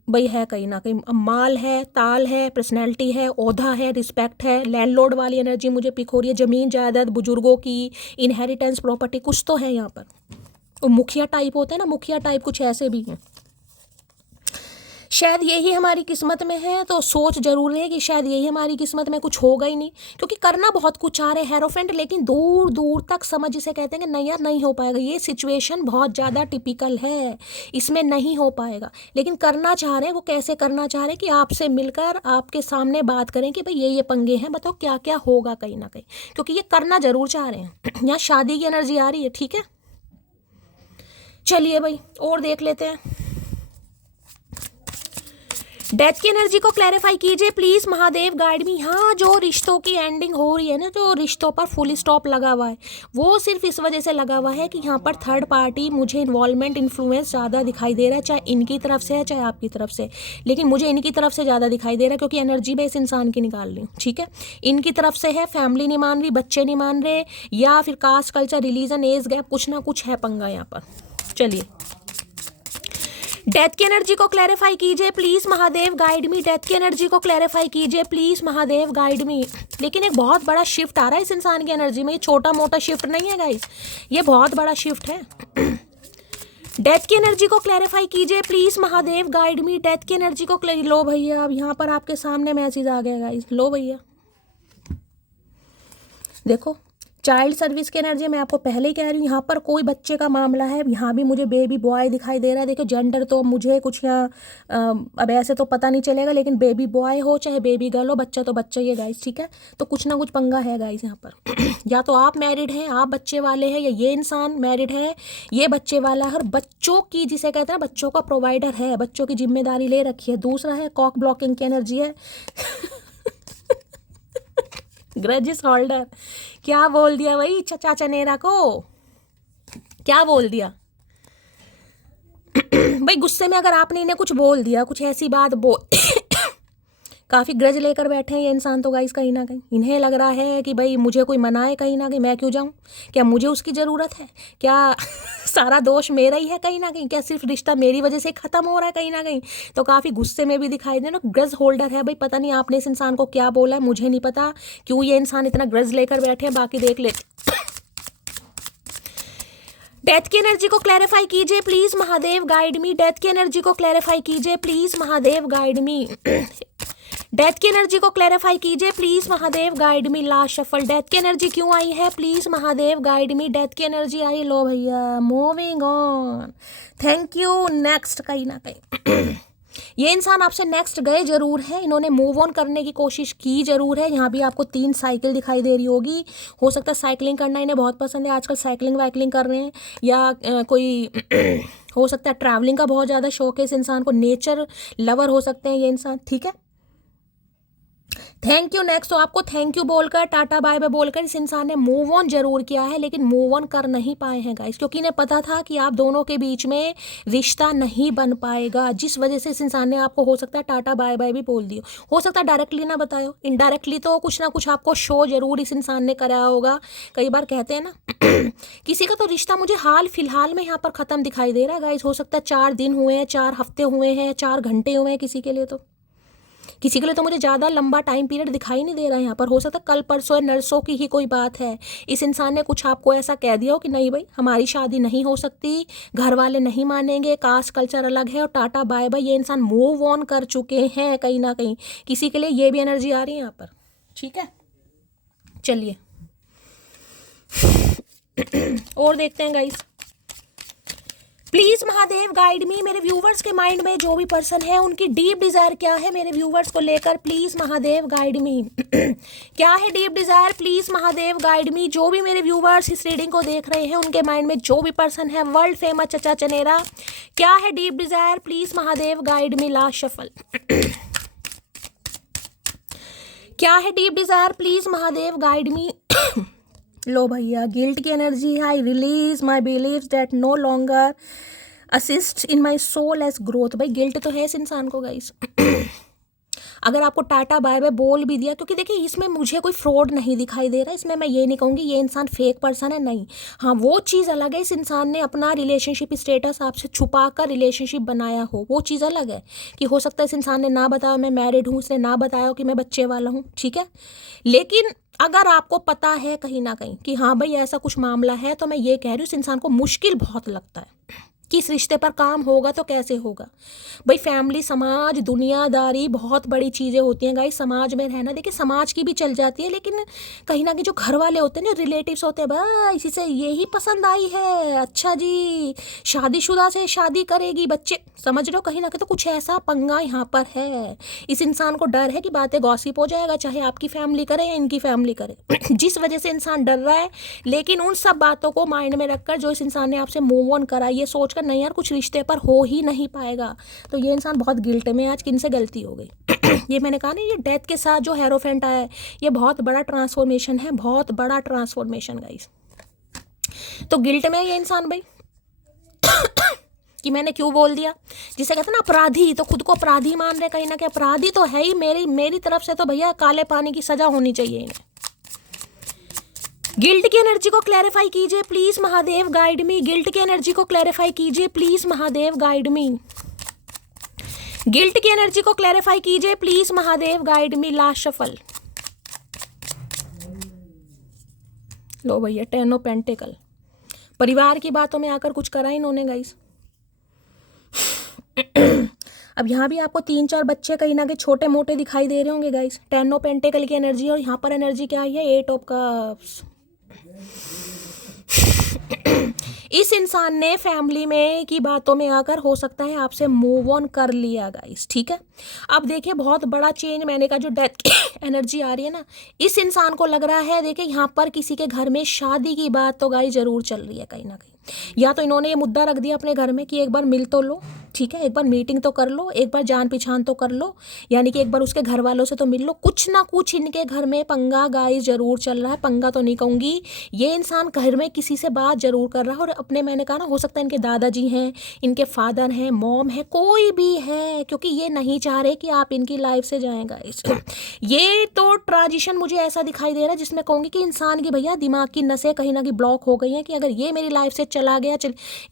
भाई है, कहीं ना कहीं माल है, ताल है, पर्सनैलिटी है, ओहदा है, रिस्पेक्ट है, लैंडलॉर्ड वाली एनर्जी मुझे पिक हो रही है, ज़मीन जायदाद, बुजुर्गों की इनहेरिटेंस प्रॉपर्टी, कुछ तो है यहाँ पर। वो मुखिया टाइप होते हैं ना, मुखिया टाइप कुछ ऐसे भी हैं। शायद यही हमारी किस्मत में है, तो सोच जरूर है कि शायद यही हमारी किस्मत में, कुछ होगा ही नहीं, क्योंकि करना बहुत कुछ आ रहे हैं हेरोफेंट, लेकिन दूर दूर तक समझ इसे कहते हैं कि नहीं यार नहीं हो पाएगा, ये सिचुएशन बहुत ज़्यादा टिपिकल है, इसमें नहीं हो पाएगा, लेकिन करना चाह रहे हैं। वो कैसे करना चाह रहे हैं कि आपसे मिलकर आपके सामने बात करें कि भाई ये पंगे हैं, बताओ क्या क्या होगा, कहीं ना कहीं, क्योंकि ये करना जरूर चाह रहे हैं। यहाँ शादी की एनर्जी आ रही है, ठीक है। चलिए भाई और देख लेते हैं। डेथ की एनर्जी को क्लैरिफाई कीजिए प्लीज महादेव, गाइड मी। हाँ, जो रिश्तों की एंडिंग हो रही है ना, जो रिश्तों पर फुल स्टॉप लगा हुआ है, वो सिर्फ इस वजह से लगा हुआ है कि यहाँ पर थर्ड पार्टी, मुझे इन्वॉल्वमेंट, इन्फ्लुएंस ज़्यादा दिखाई दे रहा है, चाहे इनकी तरफ से है चाहे आपकी तरफ से, लेकिन मुझे इनकी तरफ से ज़्यादा दिखाई दे रहा है, क्योंकि एनर्जी मैं इस इंसान की निकाल रही हूँ, ठीक है। इनकी तरफ से है, फैमिली नहीं मान रही, बच्चे नहीं मान रहे, या फिर caste, culture, religion, age gap, कुछ ना कुछ है पंगा यहाँ पर। चलिए, डेथ की एनर्जी को क्लैरिफाई कीजिए please Mahadev, guide me. Death की एनर्जी को क्लैरिफाई कीजिए प्लीज महादेव, गाइड मी। लेकिन एक बहुत बड़ा शिफ्ट आ रहा है इस इंसान की एनर्जी में, ये छोटा मोटा शिफ्ट नहीं है गाइस, ये बहुत बड़ा शिफ्ट है। डेथ की एनर्जी को क्लैरिफाई कीजिए please Mahadev, guide me. Death की एनर्जी को लो भैया, अब यहाँ पर आपके सामने मैसेज आ गया गाइस, लो भैया देखो। चाइल्ड सर्विस की एनर्जी मैं आपको पहले ही कह रही हूँ, यहाँ पर कोई बच्चे का मामला है, यहाँ भी मुझे बेबी बॉय दिखाई दे रहा है। देखो जेंडर तो मुझे कुछ यहाँ अब ऐसे तो पता नहीं चलेगा, लेकिन बेबी बॉय हो चाहे बेबी गर्ल हो, बच्चा तो बच्चा ही है गाइस, ठीक है। तो कुछ ना कुछ पंगा है गाइस यहाँ पर। या तो आप मैरिड हैं, आप बच्चे वाले हैं, या ये इंसान मैरिड है, ये बच्चे वाला है, और बच्चों की, जिसे कहते हैं बच्चों का प्रोवाइडर है, बच्चों की जिम्मेदारी ले रखी है। दूसरा है कॉक ब्लॉकिंग की एनर्जी है। ग्रजेस होल्डर, क्या बोल दिया भाई चाचा चनेरा को, क्या बोल दिया भाई। गुस्से में अगर आपने इन्हें कुछ बोल दिया, कुछ ऐसी बात काफ़ी ग्रज लेकर बैठे हैं ये इंसान तो गाइस, कहीं ना कहीं इन्हें लग रहा है कि भाई मुझे कोई मनाए, कहीं ना कहीं मैं क्यों जाऊं, क्या मुझे उसकी ज़रूरत है क्या? सारा दोष मेरा ही है कहीं ना कहीं, क्या सिर्फ रिश्ता मेरी वजह से ख़त्म हो रहा है कहीं ना कहीं? तो काफ़ी गुस्से में भी दिखाई दे ना, ग्रज होल्डर है भाई। पता नहीं आपने इस इंसान को क्या बोला है, मुझे नहीं पता क्यों ये इंसान इतना ग्रज लेकर बैठे हैं, बाकी देख लेते। डेथ की एनर्जी को क्लैरिफाई कीजिए please Mahadev, guide me. Death की एनर्जी को क्लैरिफाई कीजिए please Mahadev, guide me. Death की एनर्जी को क्लैरिफाई कीजिए please Mahadev, guide me. Last shuffle, death की एनर्जी क्यों आई है please Mahadev, guide me. Death की एनर्जी आई, लो भैया, moving on, thank you. Next, कहीं ना कहीं ये इंसान आपसे नेक्स्ट गए जरूर है, इन्होंने मूव ऑन करने की कोशिश की जरूर है। यहाँ भी आपको 3 साइकिल दिखाई दे रही होगी, हो सकता है साइकिलिंग करना इन्हें बहुत पसंद है, आजकल साइकिलिंग वाइकलिंग कर रहे हैं, या कोई हो सकता है ट्रैवलिंग का बहुत ज़्यादा शौक है इस इंसान को, नेचर लवर हो सकते हैं ये इंसान, ठीक है। Thank you. नेक्स्ट, तो आपको थैंक यू बोलकर, टाटा बाय बाय बोलकर इस इंसान ने मूव ऑन जरूर किया है, लेकिन मूव ऑन कर नहीं पाए हैं गाइस, क्योंकि इन्हें पता था कि आप दोनों के बीच में रिश्ता नहीं बन पाएगा, जिस वजह से इस इंसान ने आपको हो सकता है टाटा बाय बाय भी बोल दिया, हो सकता है डायरेक्टली ना बतायो, इनडायरेक्टली तो कुछ ना कुछ आपको शो जरूर इस इंसान ने कराया होगा। कई बार कहते हैं ना किसी का तो रिश्ता मुझे हाल फिलहाल में यहाँ पर ख़त्म दिखाई दे रहा है गाइस, हो सकता है 4 दिन हुए हैं, 4 हफ्ते हुए हैं, 4 घंटे हुए हैं किसी के लिए, तो किसी के लिए तो मुझे ज़्यादा लंबा टाइम पीरियड दिखाई नहीं दे रहा है यहाँ पर। हो सकता है कल परसों या नरसों की ही कोई बात है, इस इंसान ने कुछ आपको ऐसा कह दिया हो कि नहीं भाई हमारी शादी नहीं हो सकती, घर वाले नहीं मानेंगे, कास्ट कल्चर अलग है और टाटा बाय बाय। ये इंसान मूव ऑन कर चुके हैं कहीं ना कहीं, किसी के लिए ये भी एनर्जी आ रही है यहाँ पर। ठीक है, चलिए और देखते हैं गाइस। प्लीज महादेव गाइड मी, मेरे व्यूवर्स के माइंड में जो भी पर्सन है उनकी डीप डिजायर क्या है मेरे व्यूवर्स को लेकर, प्लीज महादेव गाइड मी। क्या है deep desire, please Mahadev guide मी। जो भी मेरे व्यूवर्स इस रीडिंग को देख रहे हैं उनके माइंड में जो भी पर्सन है, वर्ल्ड फेमस चचा चनेरा, क्या है deep desire, please Mahadev guide me. Last shuffle. क्या है deep desire, please Mahadev guide me. लो भैया, गिल्ट की एनर्जी है। I release my beliefs that no longer assist in my soul as growth. भाई गिल्ट तो है इस इंसान को गाइस। अगर आपको टाटा बाय बाय बोल भी दिया, क्योंकि देखिए इसमें मुझे कोई फ्रॉड नहीं दिखाई दे रहा है, इसमें मैं ये नहीं कहूँगी ये इंसान फेक पर्सन है, नहीं। हाँ वो चीज़ अलग है, इस इंसान ने अपना रिलेशनशिप स्टेटस आपसे छुपा कर रिलेशनशिप बनाया हो, वो चीज़ अलग है। कि हो सकता है इस इंसान ने ना बताया मैं मैरिड हूँ, इसने ना बताया कि मैं बच्चे वाला हूँ, ठीक है। लेकिन अगर आपको पता है कहीं ना कहीं कि हाँ भाई ऐसा कुछ मामला है, तो मैं ये कह रही हूँ इस इंसान को मुश्किल बहुत लगता है कि इस रिश्ते पर काम होगा तो कैसे होगा। भाई फैमिली, समाज, दुनियादारी बहुत बड़ी चीज़ें होती हैं गाइस। समाज में रहना, देखिए समाज की भी चल जाती है, लेकिन कहीं ना कहीं जो घर वाले होते हैं, जो रिलेटिव्स होते हैं, भाई इसी से यही पसंद आई है, अच्छा जी शादीशुदा से शादी करेगी, बच्चे, समझ रहे हो, कहीं ना कहीं तो कुछ ऐसा पंगा यहाँ पर है। इस इंसान को डर है कि बातें गॉसिप हो जाएगा, चाहे आपकी फैमिली करे या इनकी फैमिली करे। जिस वजह से इंसान डर रहा है, लेकिन उन सब बातों को माइंड में रखकर जो इस इंसान ने आपसे मूव ऑन करा, ये सोच नहीं यार कुछ रिश्ते पर हो ही नहीं पाएगा, तो ये इंसान बहुत गिल्ट में आज किनसे गलती हो गई। ये मैंने कहा ना, ये डेथ के साथ जो हेरोफेंट आया है, ये बहुत बड़ा ट्रांसफॉर्मेशन है, बहुत बड़ा ट्रांसफॉर्मेशन गाइस। तो गिल्ट में ये इंसान भाई कि मैंने क्यों बोल दिया, जिसे कहते हैं ना अपराधी, तो खुद को अपराधी मान रहे कहीं ना कहीं। अपराधी तो है ही, मेरी तरफ से तो भैया काले पानी की सजा होनी चाहिए इन्हें। गिल्ट की एनर्जी को क्लैरिफाई कीजिए please Mahadev guide me. Guilt की एनर्जी को क्लैरिफाई कीजिए please Mahadev guide me. Guilt की एनर्जी को क्लैरिफाई कीजिए please Mahadev guide me. Last shuffle. लो भैया, 10 ऑफ पेंटिकल। परिवार की बातों में आकर कुछ करा इन्होंने गाइस। अब यहाँ भी आपको 3-4 बच्चे कहीं ना कहीं छोटे मोटे दिखाई दे रहे होंगे गाइस। 10 ऑफ पेंटिकल की एनर्जी, और यहाँ पर एनर्जी क्या आई है, 8 ऑफ कप्स। इस इंसान ने फैमिली में की बातों में आकर हो सकता है आपसे मूव ऑन कर लिया गाइस, ठीक है। अब देखिए बहुत बड़ा चेंज, मैंने कहा जो डेथ की एनर्जी आ रही है ना, इस इंसान को लग रहा है देखिए यहाँ पर किसी के घर में शादी की बात तो गाइस जरूर चल रही है कहीं ना कहीं। या तो इन्होंने ये मुद्दा रख दिया अपने घर में कि एक बार मिल तो लो, ठीक है, एक बार मीटिंग तो कर लो, एक बार जान पहचान तो कर लो, यानी कि एक बार उसके घर वालों से तो मिल लो। कुछ ना कुछ इनके घर में पंगा गाइस जरूर चल रहा है। पंगा तो नहीं कहूँगी, ये इंसान घर में किसी से बात जरूर कर रहा है। और अपने, मैंने कहा ना, हो सकता है इनके दादाजी हैं, इनके फादर हैं, मॉम है, कोई भी है, क्योंकि ये नहीं चाह रहे कि आप इनकी लाइफ से जाएं गाइस। ये तो ट्रांजिशन मुझे ऐसा दिखाई दे रहा है जिसमें कहूँगी कि इंसान की भैया दिमाग की नसें कहीं ना कहीं ब्लॉक हो गई हैं कि अगर ये मेरी लाइफ से चला गया,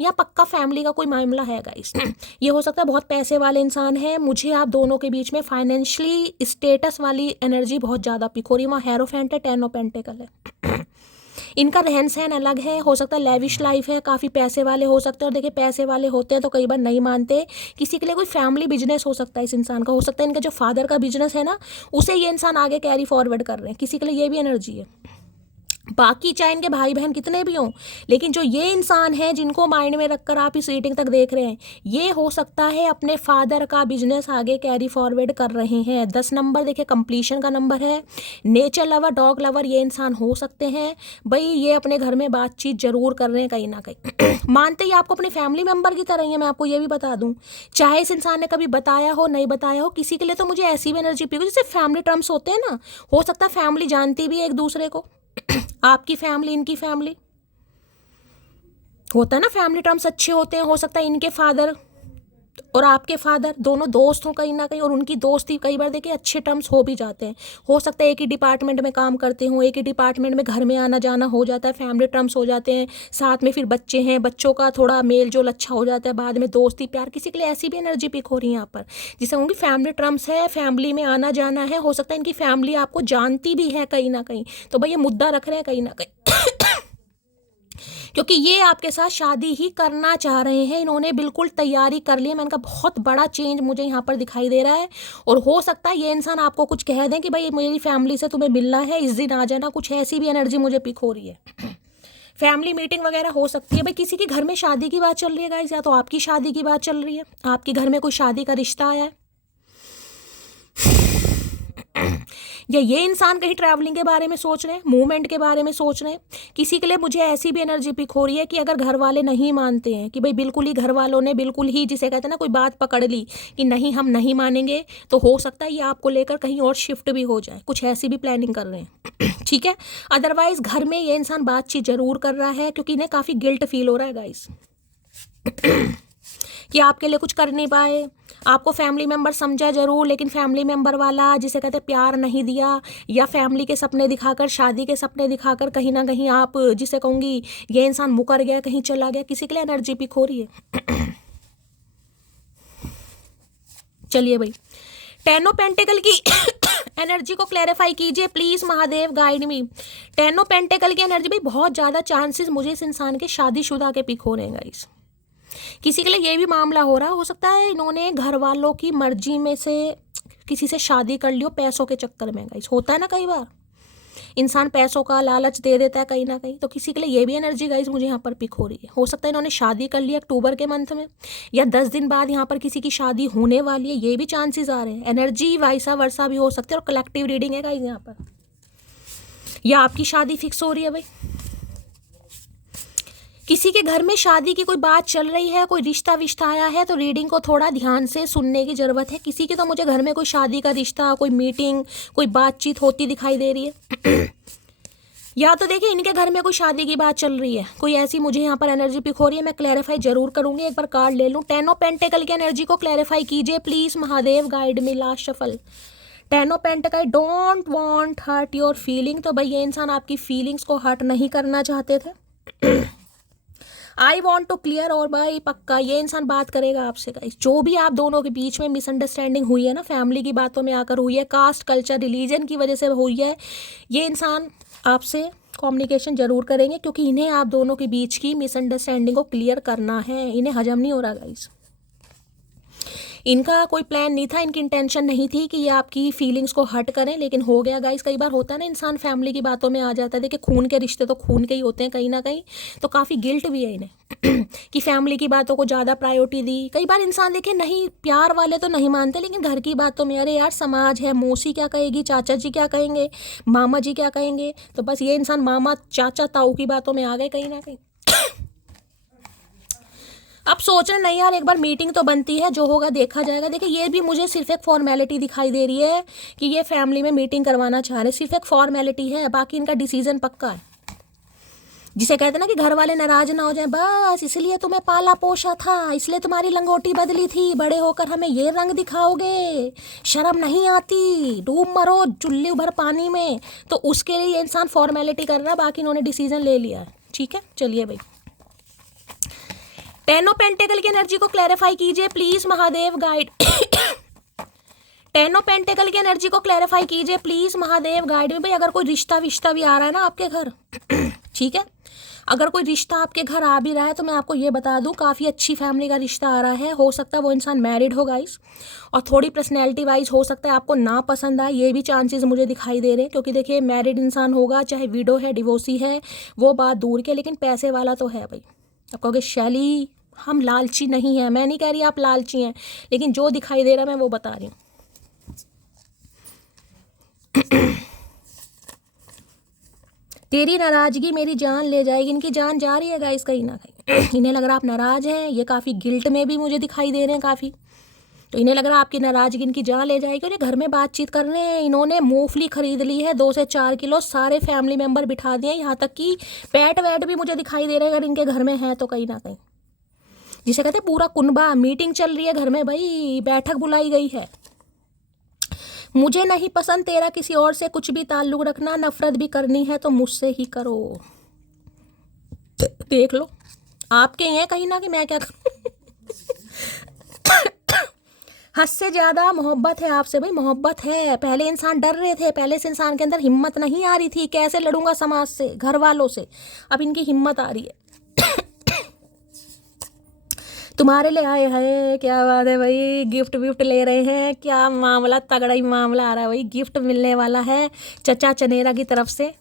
या पक्का फैमिली का कोई मामला है गाइस। ये हो सकता है बहुत पैसे वाले इंसान है, मुझे आप दोनों के बीच में फाइनेंशियली स्टेटस वाली एनर्जी बहुत ज़्यादा पिक हो रही है। वहाँ हेरोफेंट है, 10 ऑफ पेंटिकल है। इनका रहन सहन अलग है, हो सकता है लेविश लाइफ है, काफ़ी पैसे वाले हो सकते हैं। और देखिए पैसे वाले होते हैं तो कई बार नहीं मानते, किसी के लिए कोई फैमिली बिजनेस हो सकता है इस इंसान का, हो सकता है इनका जो फादर का बिजनेस है ना, उसे ये इंसान आगे कैरी फॉरवर्ड कर रहे हैं, किसी के लिए ये भी एनर्जी है। बाकी चाहे इनके भाई बहन कितने भी हों, लेकिन जो ये इंसान है जिनको माइंड में रखकर आप इस रीडिंग तक देख रहे हैं, ये हो सकता है अपने फादर का बिजनेस आगे कैरी फॉरवर्ड कर रहे हैं। 10 नंबर देखिए कंप्लीशन का नंबर है। नेचर लवर, डॉग लवर ये इंसान हो सकते हैं भाई। ये अपने घर में बातचीत जरूर कर रहे हैं कहीं ना कहीं। मानते ही आपको अपने फैमिली मेम्बर की तरह ही है, मैं आपको ये भी बता दूं। चाहे इस इंसान ने कभी बताया हो नहीं बताया हो, किसी के लिए तो मुझे ऐसी भी एनर्जी पी, जैसे फैमिली टर्म्स होते हैं ना, हो सकता है फैमिली जानती भी है एक दूसरे को, आपकी फैमिली इनकी फैमिली, होता है ना, फैमिली टर्म्स अच्छे होते हैं। हो सकता है इनके फादर और आपके फादर दोनों दोस्त हों कहीं ना कहीं, और उनकी दोस्ती कई बार देखिए अच्छे टर्म्स हो भी जाते हैं। हो सकता है एक ही डिपार्टमेंट में काम करते हों, एक ही डिपार्टमेंट में घर में आना जाना हो जाता है, फैमिली टर्म्स हो जाते हैं, साथ में फिर बच्चे हैं, बच्चों का थोड़ा मेल जोल अच्छा हो जाता है, बाद में दोस्ती प्यार। किसी के लिए ऐसी भी एनर्जी पिक हो रही है यहाँ पर, जिसे उनकी फैमिली टर्म्स है, फैमिली में आना जाना है, हो सकता है इनकी फैमिली आपको जानती भी है कहीं ना कहीं, तो भाई ये मुद्दा रख रहे हैं कहीं ना कहीं क्योंकि ये आपके साथ शादी ही करना चाह रहे हैं, इन्होंने बिल्कुल तैयारी कर ली है। मैंने कहा बहुत बड़ा चेंज मुझे यहाँ पर दिखाई दे रहा है, और हो सकता है ये इंसान आपको कुछ कह दें कि भाई मेरी फैमिली से तुम्हें मिलना है, इस दिन आ जाना, कुछ ऐसी भी एनर्जी मुझे पिक हो रही है। फैमिली मीटिंग वगैरह हो सकती है। भाई किसी के घर में शादी की बात चल रही है गाइस, या तो आपकी शादी की बात चल रही है, आपके घर में कोई शादी का रिश्ता आया है, या ये इंसान कहीं ट्रैवलिंग के बारे में सोच रहे हैं, मूवमेंट के बारे में सोच रहे हैं। किसी के लिए मुझे ऐसी भी एनर्जी पिक हो रही है कि अगर घर वाले नहीं मानते हैं, कि भाई बिल्कुल ही घर वालों ने बिल्कुल ही जिसे कहते हैं ना कोई बात पकड़ ली कि नहीं हम नहीं मानेंगे, तो हो सकता है ये आपको लेकर कहीं और शिफ्ट भी हो जाए, कुछ ऐसी भी प्लानिंग कर रहे हैं ठीक है। अदरवाइज घर में ये इंसान बातचीत जरूर कर रहा है, क्योंकि इन्हें काफ़ी गिल्ट फील हो रहा है गाइस कि आपके लिए कुछ कर नहीं पाए, आपको फैमिली मेम्बर समझा जरूर, लेकिन फैमिली मेम्बर वाला जिसे कहते हैं प्यार नहीं दिया, या फैमिली के सपने दिखाकर, शादी के सपने दिखाकर कहीं ना कहीं आप जिसे कहूँगी ये इंसान मुकर गया, कहीं चला गया। किसी के लिए एनर्जी पिक हो रही है चलिए भाई, टेन ऑफ पेंटिकल की एनर्जी को क्लैरिफाई कीजिए please Mahadev, guide me. Ten of pentacle की एनर्जी भी बहुत ज़्यादा चांसेस मुझे इस इंसान के शादीशुदा के पिक हो रहे हैं गाइस। किसी के लिए ये भी मामला हो रहा हो सकता है इन्होंने घर वालों की मर्जी में से किसी से शादी कर लियो पैसों के चक्कर में गाइस। होता है ना कई बार इंसान पैसों का लालच दे देता है कहीं ना कहीं, तो किसी के लिए ये भी एनर्जी गाइस मुझे यहाँ पर पिक हो रही है। हो सकता है इन्होंने शादी कर ली अक्टूबर के मंथ में, या 10 दिन बाद यहाँ पर किसी की शादी होने वाली है, ये भी चांसेस आ रहे हैं। एनर्जी वाइसा वर्सा भी हो सकती है, और कलेक्टिव रीडिंग है गाइस यहाँ पर। या आपकी शादी फिक्स हो रही है भाई, किसी के घर में शादी की कोई बात चल रही है, कोई रिश्ता विश्ता आया है, तो रीडिंग को थोड़ा ध्यान से सुनने की ज़रूरत है। किसी की तो मुझे घर में कोई शादी का रिश्ता, कोई मीटिंग, कोई बातचीत होती दिखाई दे रही है या तो देखिए इनके घर में कोई शादी की बात चल रही है, कोई ऐसी मुझे यहाँ पर एनर्जी पिक हो रही है। मैं क्लैरिफाई जरूर करूँगी, एक बार कार्ड ले लूँ। टेन ऑफ पेंटिकल की एनर्जी को क्लैरिफाई कीजिए please Mahadev, guide me. Last shuffle, ten of pentacle, don't want hurt your feeling. तो भाई ये इंसान आपकी फीलिंग्स को हर्ट नहीं करना चाहते थे आई वॉन्ट टू क्लियर, और भाई पक्का ये इंसान बात करेगा आपसे गाइस। जो भी आप दोनों के बीच में मिसअंडरस्टैंडिंग हुई है ना, फैमिली की बातों में आकर हुई है, कास्ट कल्चर रिलीजन की वजह से हुई है, ये इंसान आपसे कम्युनिकेशन जरूर करेंगे, क्योंकि इन्हें आप दोनों के बीच की मिसअंडरस्टैंडिंग को क्लियर करना है। इन्हें हजम नहीं हो रहा गाइस, इनका कोई प्लान नहीं था, इनकी इंटेंशन नहीं थी कि ये आपकी फीलिंग्स को हर्ट करें, लेकिन हो गया गाइस। कई बार होता है ना इंसान फैमिली की बातों में आ जाता है। देखिए खून के रिश्ते तो खून के ही होते हैं कहीं ना कहीं, तो काफ़ी गिल्ट भी है इन्हें कि फैमिली की बातों को ज़्यादा प्रायोरिटी दी। कई बार इंसान देखिए नहीं, प्यार वाले तो नहीं मानते, लेकिन घर की बातों में अरे यार समाज है, मौसी क्या कहेगी, चाचा जी क्या कहेंगे, मामा जी क्या कहेंगे, तो बस ये इंसान मामा चाचा ताऊ की बातों में आ गए कहीं ना कहीं अब सोच रहे नहीं यार एक बार मीटिंग तो बनती है, जो होगा देखा जाएगा। देखिए ये भी मुझे सिर्फ एक फॉर्मेलिटी दिखाई दे रही है कि ये फैमिली में मीटिंग करवाना चाह रहे, सिर्फ एक फॉर्मेलिटी है, बाकी इनका डिसीजन पक्का है। जिसे कहते हैं ना कि घर वाले नाराज ना हो जाएं, बस इसलिए तुम्हें पाला पोसा था, इसलिए तुम्हारी लंगोटी बदली थी, बड़े होकर हमें ये रंग दिखाओगे, शर्म नहीं आती, डूब मरो चुल्ली भर पानी में। तो उसके लिए ये इंसान फॉर्मेलिटी कर रहा है, बाकी इन्होंने डिसीजन ले लिया है। ठीक है चलिए भाई, टेन ऑफ पेंटिकल की एनर्जी को क्लैरिफाई कीजिए please Mahadev, guide ten of pentacle की एनर्जी को क्लैरिफाई कीजिए प्लीज महादेव, गाइड में। भाई अगर कोई रिश्ता विश्ता भी आ रहा है ना आपके घर ठीक है, अगर कोई रिश्ता आपके घर आ भी रहा है, तो मैं आपको ये बता दूं काफ़ी अच्छी फैमिली का रिश्ता आ रहा है। हो सकता है वो इंसान मैरिड हो गाइस, और थोड़ी पर्सनैलिटी वाइज हो सकता है आपको ना पसंद आए, ये भी चांसेस मुझे दिखाई दे रहे हैं। क्योंकि देखिए मैरिड इंसान होगा, चाहे विडो है डिवोर्सी है, वो बात दूर के, लेकिन पैसे वाला तो है भाई। आप कहोगे शैली हम लालची नहीं है, मैं नहीं कह रही आप लालची हैं, लेकिन जो दिखाई दे रहा है मैं वो बता रही हूँ तेरी नाराजगी मेरी जान ले जाएगी। इनकी जान जा रही है गाइस कहीं ना कहीं इन्हें लग रहा आप नाराज हैं, ये काफ़ी गिल्ट में भी मुझे दिखाई दे रहे हैं काफ़ी, तो इन्हें लग रहा आपकी नाराजगी इनकी जान ले जाएगी। और ये घर में बातचीत कर रहे हैं, इन्होंने मूंगफली खरीद ली है 2 से 4 किलो, सारे फैमिली मेम्बर बिठा दिए, यहाँ तक कि पेट वेट भी मुझे दिखाई दे रहे हैं अगर इनके घर में है तो कहीं ना कहीं। जिसे कहते हैं पूरा कुनबा, मीटिंग चल रही है घर में भाई, बैठक बुलाई गई है। मुझे नहीं पसंद तेरा किसी और से कुछ भी ताल्लुक रखना, नफरत भी करनी है तो मुझसे ही करो। देख लो आपके ही हैं कहीं ना कि मैं क्या करूं। हद से ज़्यादा मोहब्बत है आपसे भाई, मोहब्बत है। पहले इंसान डर रहे थे, पहले से इंसान के अंदर हिम्मत नहीं आ रही थी, कैसे लड़ूंगा समाज से, घर वालों से, अब इनकी हिम्मत आ रही है। तुम्हारे लिए आए हैं, क्या बात है भाई, गिफ्ट विफ्ट ले रहे हैं, क्या मामला, तगड़ा ही मामला आ रहा है भाई, गिफ्ट मिलने वाला है चचा चनेरा की तरफ से।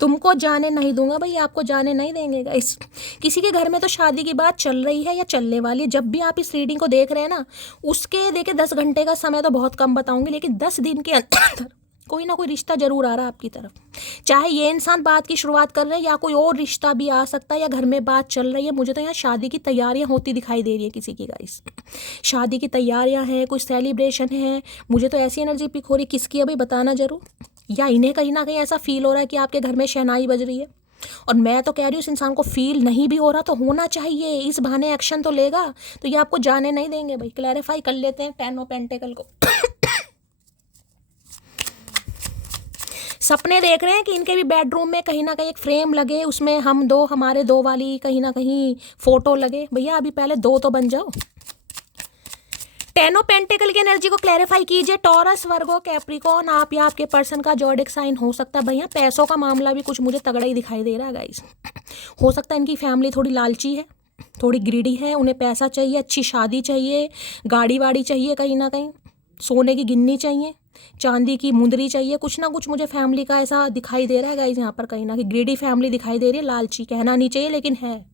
तुमको जाने नहीं दूंगा भाई, आपको जाने नहीं देंगे गाइस। किसी के घर में तो शादी की बात चल रही है या चलने वाली है। जब भी आप इस रीडिंग को देख रहे हैं ना, उसके देखिए 10 घंटे का समय तो बहुत कम बताऊंगी, लेकिन 10 दिन के अंदर कोई ना कोई रिश्ता जरूर आ रहा है आपकी तरफ। चाहे ये इंसान बात की शुरुआत कर रहे हैं या कोई और रिश्ता भी आ सकता है, या घर में बात चल रही है। मुझे तो यहाँ शादी की तैयारियां होती दिखाई दे रही है किसी की गाइस, शादी की तैयारियां हैं, कोई सेलिब्रेशन है। मुझे तो ऐसी एनर्जी पिक हो रही, किसकी है भाई बताना जरूर। या इन्हें कहीं ना कहीं ऐसा फील हो रहा है कि आपके घर में शहनाई बज रही है, और मैं तो कह रही हूँ इस इंसान को फील नहीं भी हो रहा तो होना चाहिए, इस बहाने एक्शन तो लेगा। तो ये आपको जाने नहीं देंगे भाई। क्लैरिफाई कर लेते हैं 10 ऑफ पेंटिकल को। सपने देख रहे हैं कि इनके भी बेडरूम में कहीं ना कहीं एक फ्रेम लगे, उसमें हम दो, हमारे दो वाली कहीं ना कहीं फोटो लगे। भैया अभी पहले दो तो बन जाओ। 10 ऑफ पेंटिकल की एनर्जी को क्लैरिफाई कीजिए। टॉरस, वर्गो, कैप्रिकॉर्न, आप या आपके पर्सन का जॉडिक साइन हो सकता है। भैया पैसों का मामला भी कुछ मुझे तगड़ा ही दिखाई दे रहा है गाइस। हो सकता है इनकी फैमिली थोड़ी लालची है, थोड़ी ग्रीडी है, उन्हें पैसा चाहिए, अच्छी शादी चाहिए, गाड़ी वाड़ी चाहिए, कहीं ना कहीं सोने की गिन्नी चाहिए, चांदी की मुंदरी चाहिए, कुछ ना कुछ मुझे फैमिली का ऐसा दिखाई दे रहा है गाइस। यहाँ पर कहीं ना कहीं ग्रीडी फैमिली दिखाई दे रही है, लालची कहना नहीं चाहिए लेकिन है।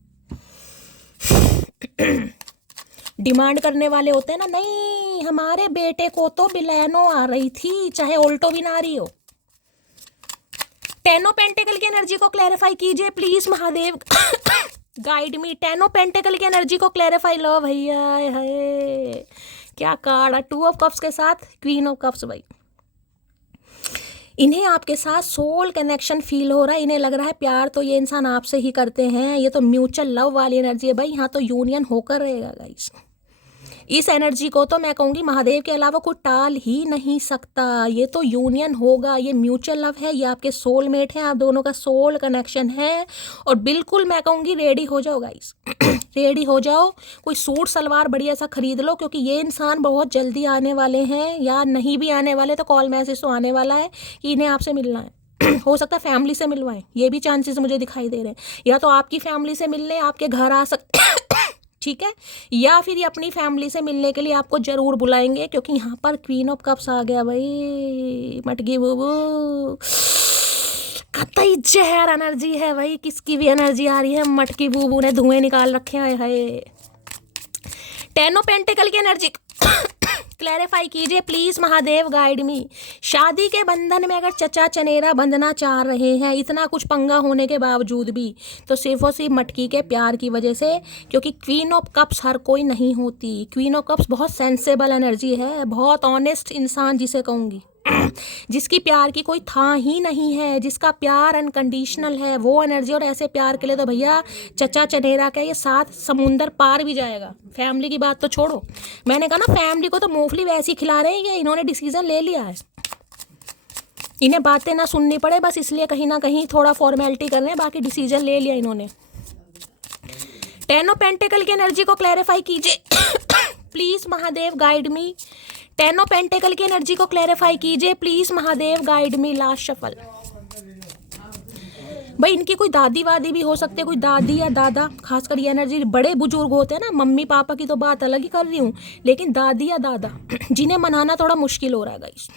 डिमांड करने वाले होते हैं ना, नहीं हमारे बेटे को तो बिलैनो आ रही थी, चाहे ऑल्टो भी ना आ रही हो। 10 ऑफ पेंटिकल की एनर्जी को क्लैरिफाई कीजिए please Mahadev, guide me. 10 of pentacle की एनर्जी को क्लैरिफाई लो भैया। है क्या कार्ड है, 2 ऑफ कप्स के साथ क्वीन ऑफ कप्स। भाई इन्हें आपके साथ सोल कनेक्शन फील हो रहा है, इन्हें लग रहा है प्यार तो ये इंसान आपसे ही करते हैं, ये तो म्यूचुअल लव वाली एनर्जी है भाई। यहाँ तो यूनियन होकर रहेगा गाइस। इस एनर्जी को तो मैं कहूँगी महादेव के अलावा कोई टाल ही नहीं सकता। ये तो यूनियन होगा, ये म्यूचुअल लव है, ये आपके सोलमेट है, आप दोनों का सोल कनेक्शन है। और बिल्कुल मैं कहूँगी रेडी हो जाओ गाइस। रेडी हो जाओ, कोई सूट सलवार बढ़िया सा खरीद लो, क्योंकि ये इंसान बहुत जल्दी आने वाले हैं, या नहीं भी आने वाले तो कॉल मैसेज तो आने वाला है कि इन्हें आपसे मिलना है। हो सकता है फैमिली से मिलवाएं, ये भी चांसेस मुझे दिखाई दे रहे हैं। या तो आपकी फैमिली से मिलने आपके घर आ सकते ठीक है, या फिर ये अपनी फैमिली से मिलने के लिए आपको जरूर बुलाएंगे, क्योंकि यहाँ पर क्वीन ऑफ कप्स आ गया भाई। मटकी बूबू कतई जहर एनर्जी है भाई, किसकी भी एनर्जी आ रही है, मटकी बूबू ने धुएं निकाल रखे हैं। 10 ऑफ पेंटिकल की एनर्जी क्लैरिफाई कीजिए प्लीज महादेव, गाइड मी। शादी के बंधन में अगर चचा चनेरा बंधना चाह रहे हैं, इतना कुछ पंगा होने के बावजूद भी, तो सिर्फ और सिर्फ मटकी के प्यार की वजह से, क्योंकि क्वीन ऑफ कप्स हर कोई नहीं होती। क्वीन ऑफ कप्स बहुत सेंसेबल एनर्जी है, बहुत ऑनेस्ट इंसान जिसे कहूँगी, जिसकी प्यार की कोई था ही नहीं है, जिसका प्यार अनकंडीशनल है, वो एनर्जी। और ऐसे प्यार के लिए तो भैया चचा चनेरा का ये 7 समुंदर पार भी जाएगा। फैमिली की बात तो छोड़ो, मैंने कहा ना फैमिली को तो मूंगफली वैसी खिला रहे हैं कि इन्होंने डिसीजन ले लिया है, इन्हें बातें ना सुननी पड़े, बस इसलिए कहीं ना कहीं थोड़ा फॉर्मेलिटी कर रहे हैं, बाकी डिसीजन ले लिया इन्होंने। 10 ऑफ पेंटिकल की एनर्जी को क्लैरिफाई कीजिए please Mahadev, guide me. 10 of pentacle की एनर्जी को क्लैरिफाई कीजिए please Mahadev, guide me. Last shuffle. भाई इनकी कोई दादी वादी भी हो सकती है, कोई दादी या दादा, खासकर ये एनर्जी बड़े बुजुर्ग होते हैं ना, मम्मी पापा की तो बात अलग ही कर रही हूँ, लेकिन दादी या दादा जिन्हें मनाना थोड़ा मुश्किल हो रहा है गाइस।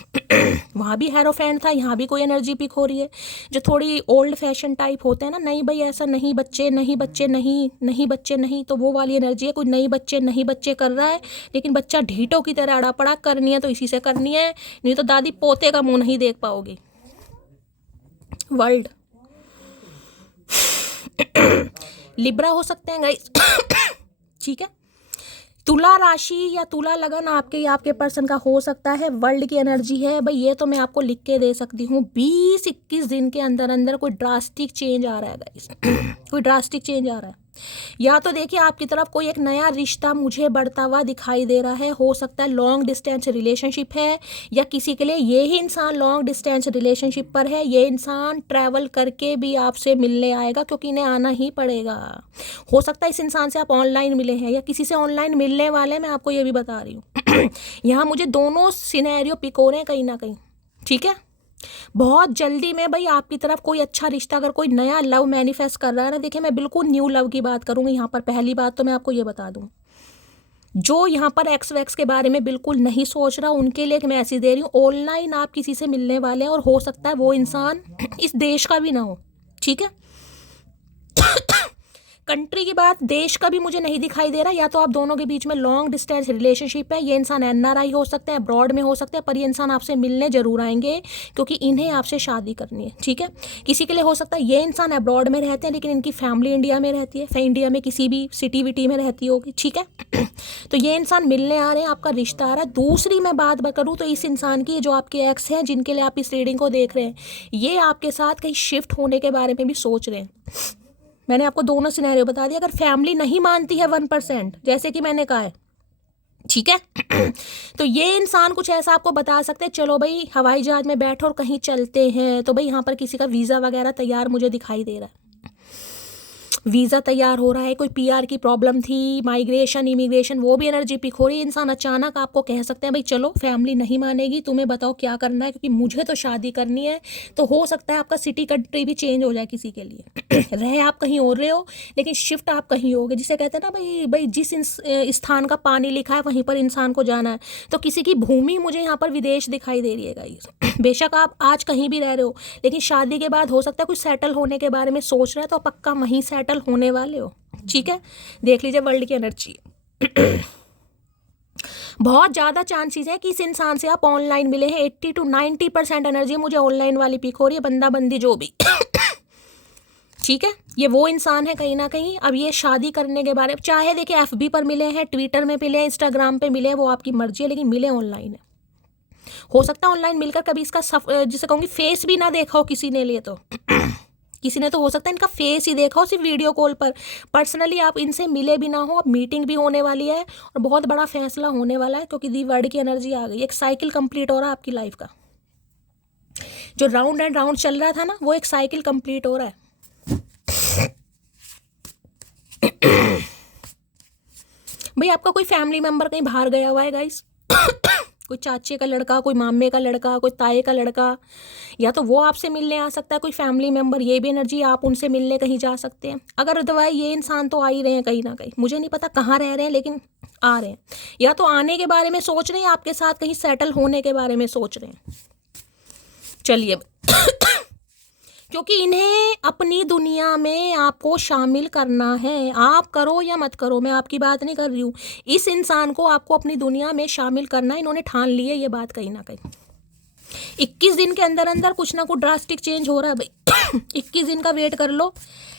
वहाँ भी हेरोफेंट था, यहाँ भी कोई एनर्जी पिक हो रही है, जो थोड़ी ओल्ड फैशन टाइप होते हैं ना, नहीं भाई ऐसा नहीं, बच्चे नहीं, बच्चे नहीं, नहीं बच्चे नहीं, तो वो वाली एनर्जी है। कोई नहीं बच्चे नहीं बच्चे कर रहा है, लेकिन बच्चा ढीटों की तरह अड़ा पड़ा करनी है तो इसी से करनी है, नहीं तो दादी पोते का मुंह नहीं देख पाओगे। वर्ल्ड लिब्रा हो सकते हैं गाइस। ठीक है, तुला राशि या तुला लगन आपके या आपके पर्सन का हो सकता है। वर्ल्ड की एनर्जी है भाई, ये तो मैं आपको लिख के दे सकती हूँ। 20-21 दिन के अंदर अंदर कोई ड्रास्टिक चेंज आ रहा है गाइस। कोई ड्रास्टिक चेंज आ रहा है। या तो देखिए आपकी तरफ कोई एक नया रिश्ता मुझे बढ़ता हुआ दिखाई दे रहा है। हो सकता है लॉन्ग डिस्टेंस रिलेशनशिप है, या किसी के लिए ये ही इंसान लॉन्ग डिस्टेंस रिलेशनशिप पर है। ये इंसान ट्रैवल करके भी आपसे मिलने आएगा, क्योंकि इन्हें आना ही पड़ेगा। हो सकता है इस इंसान से आप ऑनलाइन मिले हैं या किसी से ऑनलाइन मिलने वाले हैं, मैं आपको ये भी बता रही हूँ। यहाँ मुझे दोनों सिनेरियो पिक हो रहे हैं कहीं ना कहीं, ठीक है। बहुत जल्दी में भाई आपकी तरफ कोई अच्छा रिश्ता, अगर कोई नया लव मैनिफेस्ट कर रहा है ना, देखिए मैं बिल्कुल न्यू लव की बात करूँगी यहाँ पर। पहली बात तो मैं आपको ये बता दूँ, जो यहाँ पर एक्स वैक्स के बारे में बिल्कुल नहीं सोच रहा, उनके लिए एक मैसेज दे रही हूँ। ऑनलाइन आप किसी से मिलने वाले हैं, और हो सकता है वो इंसान इस देश का भी ना हो, ठीक है। कंट्री की बात, देश का भी मुझे नहीं दिखाई दे रहा। या तो आप दोनों के बीच में लॉन्ग डिस्टेंस रिलेशनशिप है। ये इंसान एनआरआई हो सकता है, अब्रॉड में हो सकता है, पर ये इंसान आपसे मिलने जरूर आएंगे, क्योंकि इन्हें आपसे शादी करनी है, ठीक है। किसी के लिए हो सकता है ये इंसान अब्रॉड में रहते हैं, लेकिन इनकी फैमिली इंडिया में रहती है, इंडिया में किसी भी सिटी विटी में रहती होगी, ठीक है। तो ये इंसान मिलने आ रहे हैं, आपका रिश्ता आ रहा है। दूसरी मैं बात करूँ तो इस इंसान की, जो आपके एक्स हैं जिनके लिए आप इस रीडिंग को देख रहे हैं, ये आपके साथ कहीं शिफ्ट होने के बारे में भी सोच रहे हैं। मैंने आपको दोनों सिनेरियो बता दिया। अगर फैमिली नहीं मानती है 1%, जैसे कि मैंने कहा है, ठीक है, तो ये इंसान कुछ ऐसा आपको बता सकते हैं, चलो भाई हवाई जहाज में बैठो और कहीं चलते हैं। तो भाई यहाँ पर किसी का वीज़ा वगैरह तैयार मुझे दिखाई दे रहा है, वीज़ा तैयार हो रहा है। कोई पीआर की प्रॉब्लम थी, माइग्रेशन, इमिग्रेशन, वो भी एनर्जी पिक हो रही है। इंसान अचानक आपको कह सकते हैं भाई चलो फैमिली नहीं मानेगी, तुम्हें बताओ क्या करना है, क्योंकि मुझे तो शादी करनी है। तो हो सकता है आपका सिटी कंट्री भी चेंज हो जाए किसी के लिए। रहे आप कहीं और रहे हो, लेकिन शिफ्ट आप कहीं होगे। जिसे कहते हैं ना भाई भाई जिस स्थान का पानी लिखा है वहीं पर इंसान को जाना है। तो किसी की भूमि मुझे यहाँ पर विदेश दिखाई दे रही है गाइस। बेशक आप आज कहीं भी रह रहे हो, लेकिन शादी के बाद हो सकता है कुछ सेटल होने के बारे में सोच रहे हैं, तो पक्का वहीं सेटल होने वाले हो, ठीक है। देख लीजिए वर्ल्ड की एनर्जी। बहुत ज़्यादा चांसेस है कि इस इंसान से आप ऑनलाइन मिले हैं। 80 to 90% एनर्जी मुझे ऑनलाइन वाली पिक हो रही है, बंदा बंदी जो भी। ठीक है, ये वो इंसान है कहीं ना कहीं। अब ये शादी करने के बारे में, चाहे देखिए FB पर मिले हैं, ट्विटर में मिले हैं, इंस्टाग्राम पे मिले हैं, वो आपकी मर्जी है, लेकिन मिले ऑनलाइन है। हो सकता है ऑनलाइन मिलकर कभी इसका जिसे कहूँगी फेस भी ना देखा हो किसी ने लिए तो। किसी ने तो हो सकता है इनका फेस ही देखा हो सिर्फ वीडियो कॉल पर। पर्सनली आप इनसे मिले भी ना हो। अब मीटिंग भी होने वाली है और बहुत बड़ा फैसला होने वाला है, क्योंकि दी वर्ड की एनर्जी आ गई। एक साइकिल कंप्लीट हो रहा है आपकी लाइफ का, जो राउंड एंड राउंड चल रहा था ना, वो एक साइकिल कंप्लीट हो रहा है। भाई आपका कोई फैमिली मेंबर कहीं बाहर गया हुआ है गाइस। कोई चाचे का लड़का, कोई मामे का लड़का, कोई ताए का लड़का, या तो वो आपसे मिलने आ सकता है, कोई फैमिली मेंबर। ये भी एनर्जी, आप उनसे मिलने कहीं जा सकते हैं। अगर दवाई ये इंसान तो आ ही रहे हैं कहीं ना कहीं, मुझे नहीं पता कहाँ रह रहे हैं, लेकिन आ रहे हैं। या तो आने के बारे में सोच रहे हैं, आपके साथ कहीं सेटल होने के बारे में सोच रहे हैं। चलिए, क्योंकि इन्हें अपनी दुनिया में आपको शामिल करना है। आप करो या मत करो, मैं आपकी बात नहीं कर रही हूँ। इस इंसान को आपको अपनी दुनिया में शामिल करना है। इन्होंने ठान ली है ये बात कहीं ना कहीं। 21 दिन के अंदर अंदर कुछ ना कुछ ड्रास्टिक चेंज हो रहा है भाई। 21 दिन का वेट कर लो।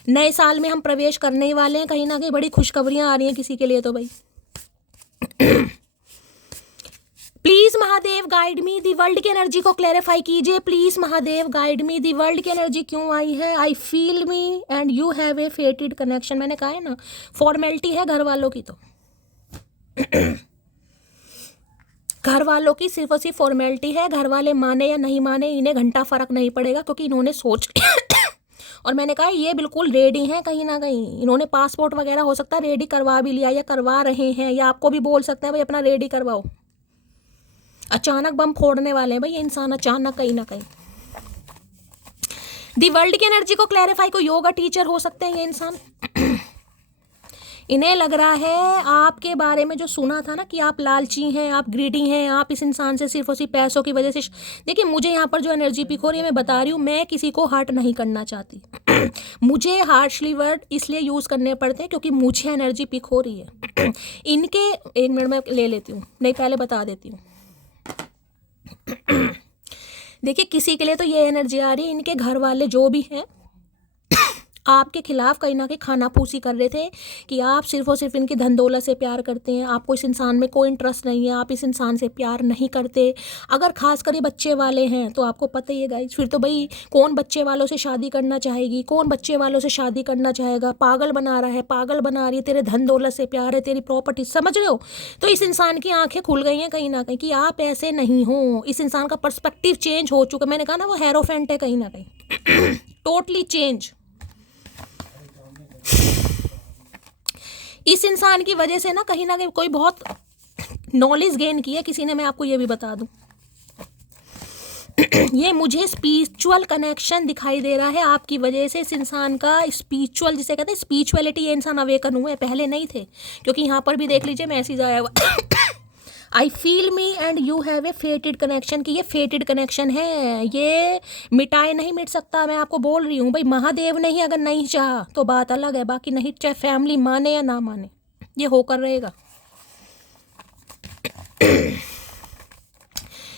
नए साल में हम प्रवेश करने ही वाले हैं, कहीं ना कहीं बड़ी खुशखबरियां आ रही हैं किसी के लिए तो भाई। Please Mahadev guide me, the world की एनर्जी को क्लैरिफाई कीजिए। Please Mahadev guide me, the world की एनर्जी क्यों आई है। I feel me and you have a फेटेड connection. मैंने कहा है ना, फॉर्मेलिटी है घर वालों की, तो घर वालों की सिर्फ और सिर्फ फॉर्मेलिटी है। घर वाले माने या नहीं माने, इन्हें घंटा फर्क नहीं पड़ेगा, क्योंकि इन्होंने सोच और मैंने कहा ये बिल्कुल रेडी हैं कहीं ना कहीं। इन्होंने पासपोर्ट वगैरह हो सकता है रेडी करवा भी लिया, या करवा रहे हैं, या आपको भी बोल सकते हैं भाई अपना रेडी करवाओ। अचानक बम फोड़ने वाले हैं भाई ये इंसान, अचानक कहीं ना कहीं। दी वर्ल्ड की एनर्जी को क्लैरिफाई, को योगा टीचर हो सकते हैं ये इंसान। इन्हें लग रहा है आपके बारे में जो सुना था ना, कि आप लालची हैं, आप ग्रीडी हैं, आप इस इंसान से सिर्फ और सिर्फ पैसों की वजह से। देखिए मुझे यहाँ पर जो एनर्जी पिक हो रही है, मैं बता रही हूँ, मैं किसी को हर्ट नहीं करना चाहती। मुझे हार्शली वर्ड इसलिए यूज़ करने पड़ते हैं क्योंकि मुझे एनर्जी पिक हो रही है। इनके, एक मिनट में ले लेती हूँ, नहीं पहले बता देती हूँ। देखिए किसी के लिए तो ये एनर्जी आ रही है, इनके घर वाले जो भी हैं आपके खिलाफ कहीं ना कहीं खानापूसी कर रहे थे कि आप सिर्फ और सिर्फ इनकी धन दौलत से प्यार करते हैं, आपको इस इंसान में कोई इंटरेस्ट नहीं है, आप इस इंसान से प्यार नहीं करते। अगर खास कर ये बच्चे वाले हैं तो आपको पता ही है गाइस, फिर तो भाई कौन बच्चे वालों से शादी करना चाहेगी, कौन बच्चे वालों से शादी करना चाहेगा। पागल बना रहा है, पागल बना रही है, तेरे धन दौलत से प्यार है, तेरी प्रॉपर्टी, समझ रहे हो। तो इस इंसान की आंखें खुल गई हैं कहीं ना कहीं कि आप ऐसे नहीं हो। इस इंसान का पर्सपेक्टिव चेंज हो चुका, मैंने कहा ना वो हेरोफेंट है कहीं ना कहीं टोटली चेंज। इस इंसान की वजह से ना कहीं कोई बहुत नॉलेज गेन की है किसी ने, मैं आपको ये भी बता दूं। ये मुझे स्पिरिचुअल कनेक्शन दिखाई दे रहा है आपकी वजह से। इस इंसान का स्पिरिचुअल, जिसे कहते हैं स्पिरिचुअलिटी, ये इंसान अवेकन हुए, पहले नहीं थे। क्योंकि यहाँ पर भी देख लीजिए मैसेज आया हुआ I feel me and you have a फेटेड connection, कि ये फेटेड कनेक्शन है, ये मिटाए नहीं मिट सकता। मैं आपको बोल रही हूँ भाई, महादेव नहीं अगर नहीं चाहा तो बात अलग है, बाकी नहीं, चाहे फैमिली माने या ना माने, ये होकर रहेगा।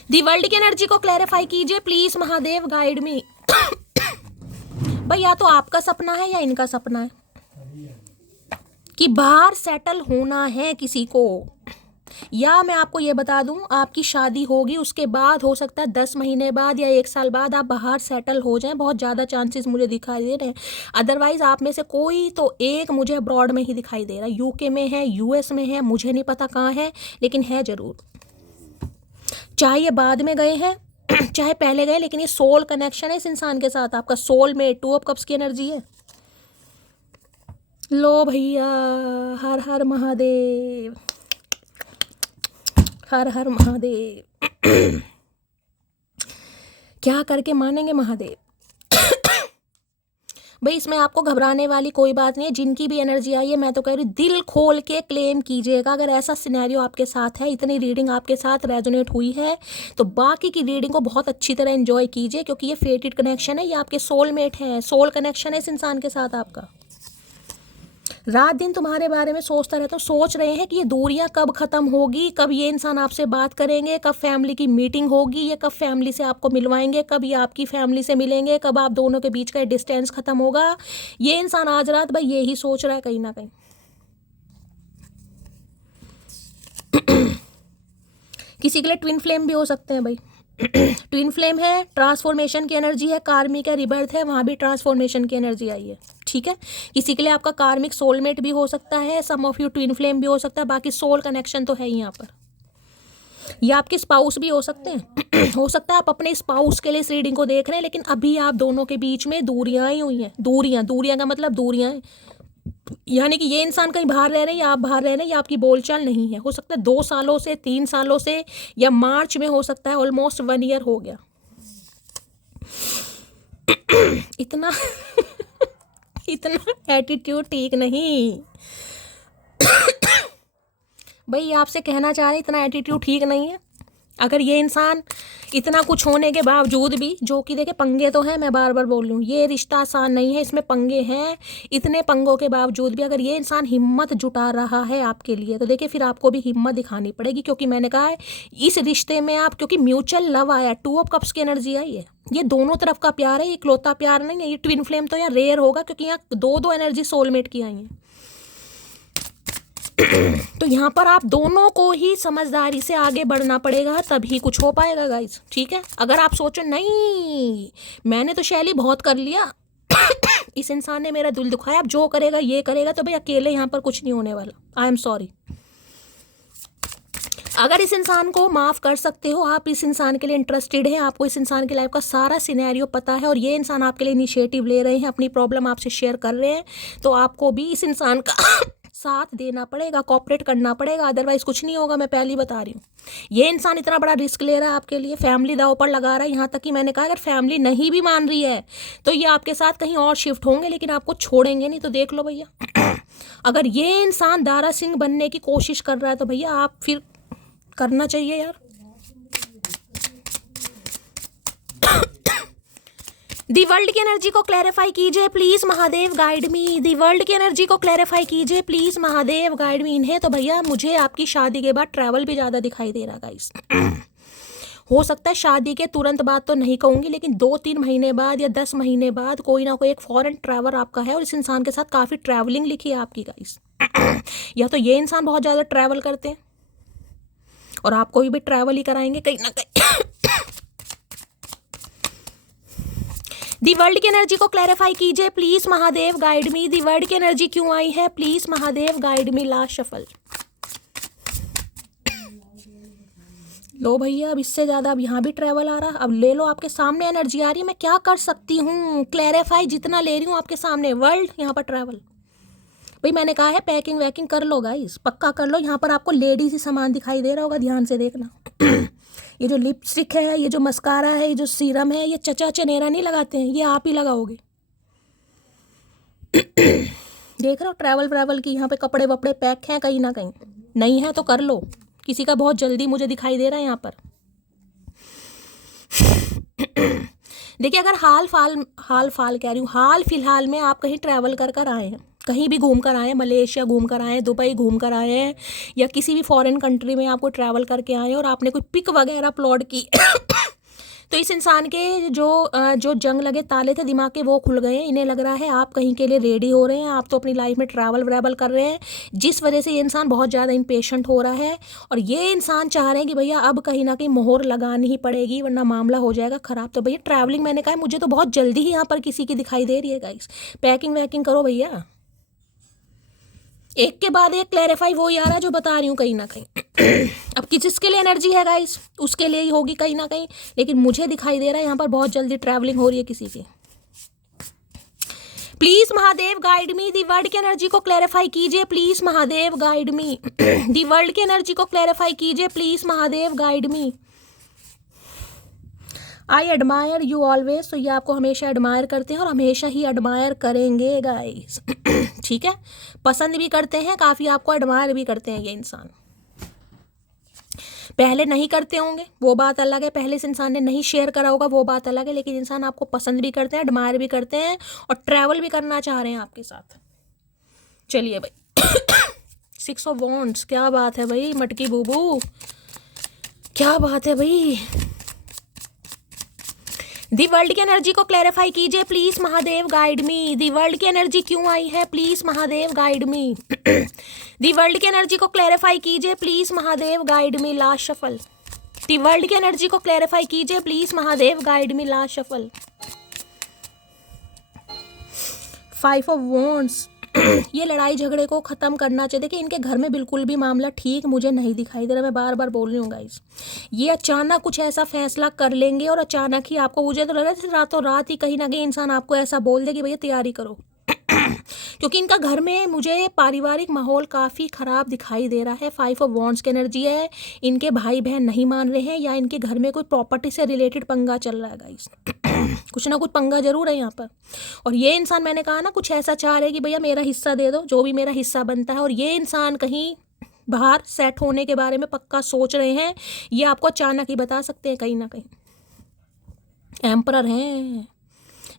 दी वर्ल्ड की एनर्जी को क्लैरिफाई कीजिए प्लीज, महादेव गाइड मी। भाई या तो आपका सपना है या इनका सपना है कि बाहर सेटल होना है किसी को, या मैं आपको ये बता दूं आपकी शादी होगी, उसके बाद हो सकता है 10 महीने बाद या 1 साल बाद आप बाहर सेटल हो जाएं, बहुत ज़्यादा चांसेस मुझे दिखाई दे रहे हैं। अदरवाइज आप में से कोई तो एक मुझे अब्रॉड में ही दिखाई दे रहा है, यूके में है, यूएस में है, मुझे नहीं पता कहाँ है, लेकिन है ज़रूर। चाहे ये बाद में गए हैं चाहे पहले गए, लेकिन ये सोल कनेक्शन है इस इंसान के साथ, आपका सोल में 2 ऑफ कप्स की एनर्जी है। लो भैया, हर हर महादेव, हर हर महादेव। क्या करके मानेंगे महादेव। भाई इसमें आपको घबराने वाली कोई बात नहीं है, जिनकी भी एनर्जी आई है मैं तो कह रही हूँ दिल खोल के क्लेम कीजिएगा। अगर ऐसा सिनेरियो आपके साथ है, इतनी रीडिंग आपके साथ रेजोनेट हुई है, तो बाकी की रीडिंग को बहुत अच्छी तरह एंजॉय कीजिए, क्योंकि ये फेटेड कनेक्शन है, ये आपके सोलमेट है, सोल कनेक्शन है इस इंसान के साथ आपका। रात दिन तुम्हारे बारे में सोचता रहता हूँ, सोच रहे हैं कि ये दूरियां कब ख़त्म होगी, कब ये इंसान आपसे बात करेंगे, कब फैमिली की मीटिंग होगी, ये कब फैमिली से आपको मिलवाएंगे, कब ये आपकी फैमिली से मिलेंगे, कब आप दोनों के बीच का डिस्टेंस ख़त्म होगा। ये इंसान आज रात भाई यही सोच रहा है कहीं ना कहीं। किसी के लिए ट्विन फ्लेम भी हो सकते हैं भाई। ट्विन फ्लेम है, ट्रांसफॉर्मेशन की एनर्जी है, कार्मिक है, रिबर्थ है, वहाँ भी ट्रांसफॉर्मेशन की एनर्जी आई है, ठीक है। किसी के लिए आपका कार्मिक सोलमेट भी हो सकता है, सम ऑफ यू ट्विन फ्लेम भी हो सकता है, बाकी सोल कनेक्शन तो है ही यहाँ पर। ये आपके स्पाउस भी हो सकते हैं। हो सकता है आप अपने स्पाउस के लिए इस रीडिंग को देख रहे हैं, लेकिन अभी आप दोनों के बीच में दूरियां ही हुई हैं। दूरियां का मतलब दूरियां हैं, यानी कि ये इंसान कहीं बाहर रह रहे हैं या आप बाहर रह रहे हैं, या आपकी बोलचाल नहीं है। हो सकता है 2 सालों से, 3 सालों से, या मार्च में हो सकता है ऑलमोस्ट 1 ईयर हो गया। इतना इतना एटीट्यूड ठीक नहीं। भाई आपसे कहना चाह रहे इतना एटीट्यूड ठीक नहीं है। अगर ये इंसान इतना कुछ होने के बावजूद भी, जो कि देखिए पंगे तो हैं, मैं बार बार बोल रही हूँ, ये रिश्ता आसान नहीं है, इसमें पंगे हैं। इतने पंगों के बावजूद भी अगर ये इंसान हिम्मत जुटा रहा है आपके लिए, तो देखिए फिर आपको भी हिम्मत दिखानी पड़ेगी, क्योंकि मैंने कहा है इस रिश्ते में आप, क्योंकि म्यूचुअल लव आया, 2 ऑफ कप्स की एनर्जी आई है, ये दोनों तरफ का प्यार है, ये इकलौता प्यार नहीं है। ये ट्विन फ्लेम तो यहाँ रेयर होगा, क्योंकि यहाँ 2 एनर्जी सोलमेट की आई हैं। तो यहाँ पर आप दोनों को ही समझदारी से आगे बढ़ना पड़ेगा, तभी कुछ हो पाएगा गाइस, ठीक है। अगर आप सोचो नहीं मैंने तो शैली बहुत कर लिया, इस इंसान ने मेरा दिल दुखाया, अब जो करेगा ये करेगा, तो भाई अकेले यहाँ पर कुछ नहीं होने वाला। I am sorry. अगर इस इंसान को माफ़ कर सकते हो, आप इस इंसान के लिए इंटरेस्टेड हैं, आपको इस इंसान की लाइफ का सारा सिनेरियो पता है, और ये इंसान आपके लिए इनिशिएटिव ले रहे हैं, अपनी प्रॉब्लम आपसे शेयर कर रहे हैं, तो आपको भी इस इंसान का साथ देना पड़ेगा, कोऑपरेट करना पड़ेगा, अदरवाइज कुछ नहीं होगा। मैं पहले ही बता रही हूँ, ये इंसान इतना बड़ा रिस्क ले रहा है आपके लिए, फैमिली दांव पर लगा रहा है। यहाँ तक कि मैंने कहा अगर फैमिली नहीं भी मान रही है तो ये आपके साथ कहीं और शिफ्ट होंगे, लेकिन आपको छोड़ेंगे नहीं। तो देख लो भैया, अगर ये इंसान दारा सिंह बनने की कोशिश कर रहा है, तो भैया आप फिर करना चाहिए यार। दी वर्ल्ड की एनर्जी को क्लैरिफाई कीजिए please, Mahadev guide me. The world की एनर्जी को क्लैरिफाई कीजिए प्लीज, महादेव गाइड मी। इन्हें तो भैया मुझे आपकी शादी के बाद ट्रैवल भी ज़्यादा दिखाई दे रहा गाइस। हो सकता है शादी के तुरंत बाद तो नहीं कहूँगी, लेकिन 2-3 महीने बाद या 10 महीने बाद कोई ना कोई एक फॉरेन ट्रैवल आपका है, और इस इंसान के साथ काफ़ी ट्रैवलिंग लिखी है आपकी गाइस। या तो ये इंसान बहुत ज़्यादा ट्रैवल करते हैं और आपको भी ट्रैवल ही कराएंगे कहीं ना कहीं। दी वर्ल्ड की एनर्जी को क्लैरिफाई कीजिए please Mahadev, guide me. The world की एनर्जी क्यों आई है, please Mahadev guide me. Last shuffle. लो भैया, अब इससे ज़्यादा अब यहाँ भी ट्रैवल आ रहा, अब ले लो, आपके सामने एनर्जी आ रही है, मैं क्या कर सकती हूँ। क्लैरिफाई जितना ले रही हूँ आपके सामने, वर्ल्ड, यहाँ पर ट्रैवल। भाई मैंने कहा है पैकिंग वैकिंग कर लो गाइस, पक्का कर लो। यहाँ पर आपको लेडीज ही सामान दिखाई दे रहा होगा, ध्यान से देखना। ये जो लिपस्टिक है, ये जो मस्कारा है, ये जो सीरम है, ये चचा चनेरा नहीं लगाते हैं, ये आप ही लगाओगे। देख रहे हो ट्रैवल की यहाँ पे कपड़े वपड़े पैक हैं कहीं ना कहीं, नहीं है तो कर लो। किसी का बहुत जल्दी मुझे दिखाई दे रहा है यहाँ पर। देखिए, अगर हाल कह रही हूँ, हाल फिलहाल में आप कहीं ट्रैवल कर आए हैं, कहीं भी घूम कर आए हैं, मलेशिया घूम कर आए हैं, दुबई घूम कर आए हैं, या किसी भी फॉरेन कंट्री में आपको ट्रैवल करके आए हैं और आपने कोई पिक वगैरह अपलोड की, तो इस इंसान के जो जंग लगे ताले थे दिमाग के, वो खुल गए हैं। इन्हें लग रहा है आप कहीं के लिए रेडी हो रहे हैं, आप तो अपनी लाइफ में ट्रैवल व्रैवल कर रहे हैं, जिस वजह से ये इंसान बहुत ज़्यादा इम्पेशेंट हो रहा है। और ये इंसान चाह रहे हैं कि भैया अब कहीं ना कहीं मोहर लगानी ही पड़ेगी, वरना मामला हो जाएगा ख़राब। तो भैया ट्रैवलिंग, मैंने कहा मुझे तो बहुत जल्दी ही यहाँ पर किसी की दिखाई दे रही है गाइस। पैकिंग वैकिंग करो भैया, एक के बाद एक क्लैरिफाई वो ही आ रहा है जो बता रही हूँ कहीं ना कहीं। अब किसके लिए एनर्जी है गाइस, उसके लिए ही होगी कहीं ना कहीं, लेकिन मुझे दिखाई दे रहा है यहाँ पर बहुत जल्दी ट्रैवलिंग हो रही है किसी की। Please Mahadev guide me. The world की एनर्जी को क्लैरिफाई कीजिए please Mahadev, guide me. The world की एनर्जी को क्लैरिफाई कीजिए please Mahadev, guide me. I admire you always, तो ये आपको हमेशा एडमायर करते हैं और हमेशा ही एडमायर करेंगे गाइस। ठीक है, पसंद भी करते हैं काफ़ी, आपको एडमायर भी करते हैं ये इंसान। पहले नहीं करते होंगे वो बात अलग है, पहले इस इंसान ने नहीं शेयर करा होगा वो बात अलग है, लेकिन इंसान आपको पसंद भी करते हैं, एडमायर भी करते हैं और ट्रैवल भी करना चाह रहे हैं आपके साथ। चलिए भाई, 6 ऑफ वॉन्ड्स, क्या बात है भाई मटकी बूबू, क्या बात है भाई। दी वर्ल्ड की एनर्जी को क्लैरिफाई कीजिए please Mahadev, guide me. The world की एनर्जी क्यों आई है, please Mahadev guide me. The world की एनर्जी को क्लैरिफाई कीजिए please Mahadev, guide me. Last shuffle. The world की एनर्जी को क्लैरिफाई कीजिए please Mahadev, guide me. Last shuffle. 5 of wands. ये लड़ाई झगड़े को ख़त्म करना चाहिए। देखिए इनके घर में बिल्कुल भी मामला ठीक मुझे नहीं दिखाई दे रहा, मैं बार बार बोल रही हूँ गाइस। ये अचानक कुछ ऐसा फैसला कर लेंगे और अचानक ही आपको, मुझे तो लग रहा है रातों रात ही कहीं ना कहीं इंसान आपको ऐसा बोल दे कि भैया तैयारी करो। क्योंकि इनका घर में मुझे पारिवारिक माहौल काफ़ी ख़राब दिखाई दे रहा है। 5 ऑफ वॉन्ड्स की एनर्जी है, इनके भाई बहन नहीं मान रहे हैं, या इनके घर में कोई प्रॉपर्टी से रिलेटेड पंगा चल रहा है गाइस। कुछ ना कुछ पंगा जरूर है यहाँ पर। और ये इंसान, मैंने कहा ना, कुछ ऐसा चाह रहे कि भैया मेरा हिस्सा दे दो, जो भी मेरा हिस्सा बनता है। और ये इंसान कहीं बाहर सेट होने के बारे में पक्का सोच रहे हैं, ये आपको अचानक ही बता सकते हैं कहीं ना कहीं। एम्परर हैं,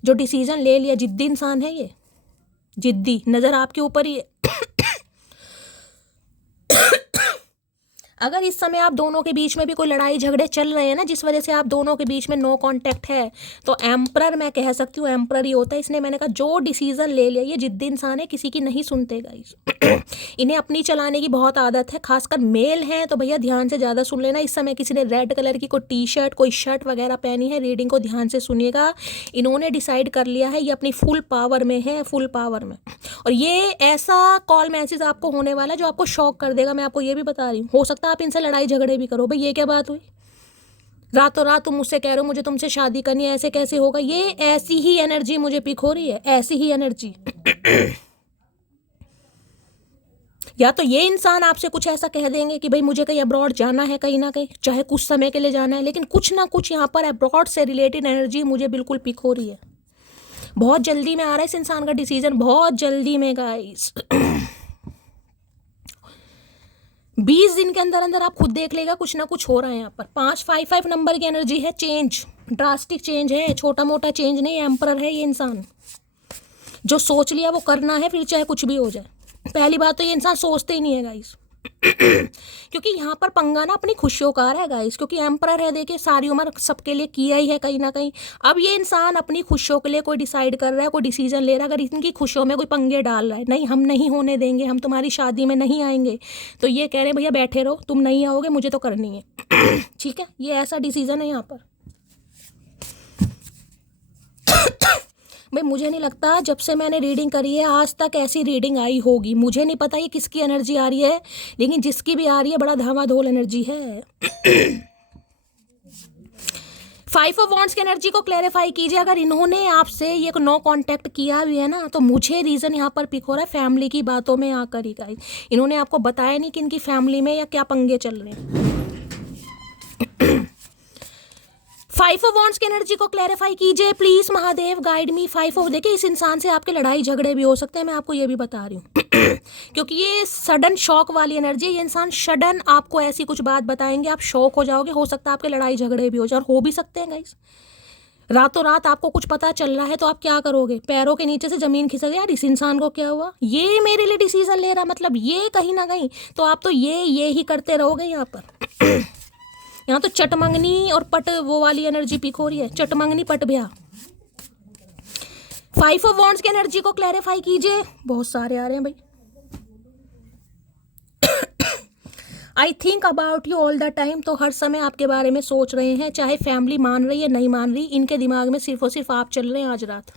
जो डिसीजन ले लिया, जिद्दी इंसान है ये, जिद्दी, नज़र आपके ऊपर ही है। अगर इस समय आप दोनों के बीच में भी कोई लड़ाई झगड़े चल रहे हैं ना, जिस वजह से आप दोनों के बीच में नो कांटेक्ट है, तो एम्परर मैं कह सकती हूँ, एम्परर ही होता है। इसने, मैंने कहा, जो डिसीजन ले लिया, ये जिद्दी इंसान है, किसी की नहीं सुनते गाइस। इन्हें अपनी चलाने की बहुत आदत है, खासकर मेल हैं तो भैया ध्यान से ज़्यादा सुन लेना। इस समय किसी ने रेड कलर की कोई टी शर्ट, कोई शर्ट वगैरह पहनी है, रीडिंग को ध्यान से सुनिएगा। इन्होंने डिसाइड कर लिया है, ये अपनी फुल पावर में है, फुल पावर में। और ये ऐसा कॉल मैसेज आपको होने वाला है जो आपको शॉक कर देगा, मैं आपको ये भी बता रही हूँ। हो सकता है आप इनसे लड़ाई झगड़े भी करो, भाई ये क्या बात हुई, रातों रात तुम मुझसे कह रहे हो मुझे तुमसे शादी करनी है, ऐसे कैसे होगा। ये ऐसी ही एनर्जी मुझे पिक हो रही है, ऐसी ही एनर्जी। या तो ये इंसान आपसे कुछ ऐसा कह देंगे कि भाई मुझे कहीं अब्रॉड जाना है, कहीं ना कहीं, चाहे कुछ समय के लिए जाना है, लेकिन कुछ ना कुछ यहाँ पर अब्रॉड से रिलेटेड एनर्जी मुझे बिल्कुल पिक हो रही है। बहुत जल्दी में आ रहा है इस इंसान का डिसीजन, बहुत जल्दी में गाइस। 20 दिन के अंदर अंदर आप खुद देख लेगा, कुछ ना कुछ हो रहा है यहाँ पर। 555 नंबर की एनर्जी है, चेंज, ड्रास्टिक चेंज है, छोटा मोटा चेंज नहीं। एम्परर है ये इंसान, जो सोच लिया वो करना है, फिर चाहे कुछ भी हो जाए। पहली बात तो ये इंसान सोचते ही नहीं है गाइस, क्योंकि यहाँ पर पंगा ना अपनी खुशियों का है गाइस, क्योंकि एम्परर है, देखिए सारी उम्र सबके लिए किया ही है कहीं ना कहीं। अब ये इंसान अपनी खुशियों के लिए कोई डिसाइड कर रहा है, कोई डिसीजन ले रहा है, अगर इनकी खुशियों में कोई पंगे डाल रहा है, नहीं हम नहीं होने देंगे, हम तुम्हारी शादी में नहीं आएंगे, तो ये कह रहे हैं भैया बैठे रहो, तुम नहीं आओगे, मुझे तो करनी है। ठीक है, ये ऐसा डिसीजन है यहाँ पर। भाई मुझे नहीं लगता जब से मैंने रीडिंग करी है आज तक ऐसी रीडिंग आई होगी। मुझे नहीं पता ये किसकी एनर्जी आ रही है, लेकिन जिसकी भी आ रही है बड़ा धामाधोल एनर्जी है। 5 ऑफ वॉन्ड्स की एनर्जी को क्लैरिफाई कीजिए। अगर इन्होंने आपसे ये नो कांटेक्ट किया भी है ना, तो मुझे रीज़न यहाँ पर पिक हो रहा है फैमिली की बातों में आकर ही गाइस। इन्होंने आपको बताया नहीं कि इनकी फैमिली में या क्या पंगे चल रहे हैं। 5 ऑफ वॉन्ड्स की एनर्जी को क्लैरिफाई कीजिए please Mahadev, guide me. 5 of, देखिए इस इंसान से आपके लड़ाई झगड़े भी हो सकते हैं, मैं आपको ये भी बता रही हूँ। क्योंकि ये सडन शॉक वाली एनर्जी है। ये इंसान सडन आपको ऐसी कुछ बात बताएंगे, आप शॉक हो जाओगे, हो सकता है आपके लड़ाई झगड़े भी हो जाए, और हो भी सकते हैं गाइस। रातों रात आपको कुछ पता चल रहा है तो आप क्या करोगे, पैरों के नीचे से जमीन खिसक, यार इस इंसान को क्या हुआ, ये मेरे लिए डिसीजन ले रहा, मतलब ये कहीं ना कहीं तो आप तो ये ही करते रहोगे यहाँ पर। यहाँ तो चटमंगनी और पट वो वाली एनर्जी पिक हो रही है, चटमंगनी पट ब्याह। 5 ऑफ वॉन्ड्स की एनर्जी को क्लैरिफाई कीजिए। बहुत सारे आ रहे हैं भाई। I think about you all the time, तो हर समय आपके बारे में सोच रहे हैं, चाहे फैमिली मान रही है नहीं मान रही, इनके दिमाग में सिर्फ और सिर्फ आप चल रहे हैं आज रात।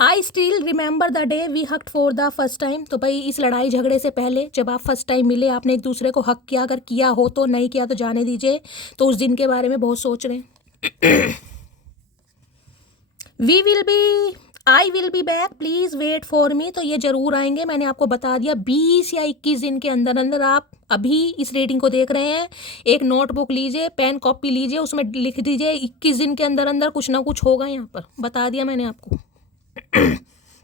I still remember the day we hugged for the first time, तो भाई इस लड़ाई झगड़े से पहले जब आप फर्स्ट टाइम मिले, आपने एक दूसरे को हक किया, अगर किया हो तो, नहीं किया तो जाने दीजिए, तो उस दिन के बारे में बहुत सोच रहे हैं। I will be back, please wait for me, तो ये जरूर आएंगे, मैंने आपको बता दिया। 20 या 21 दिन के अंदर अंदर आप अभी इस रीडिंग को देख रहे हैं, एक नोटबुक लीजिए, पेन कॉपी लीजिए, उसमें लिख दीजिए 21 दिन के अंदर अंदर कुछ ना कुछ होगा, यहाँ पर बता दिया मैंने आपको।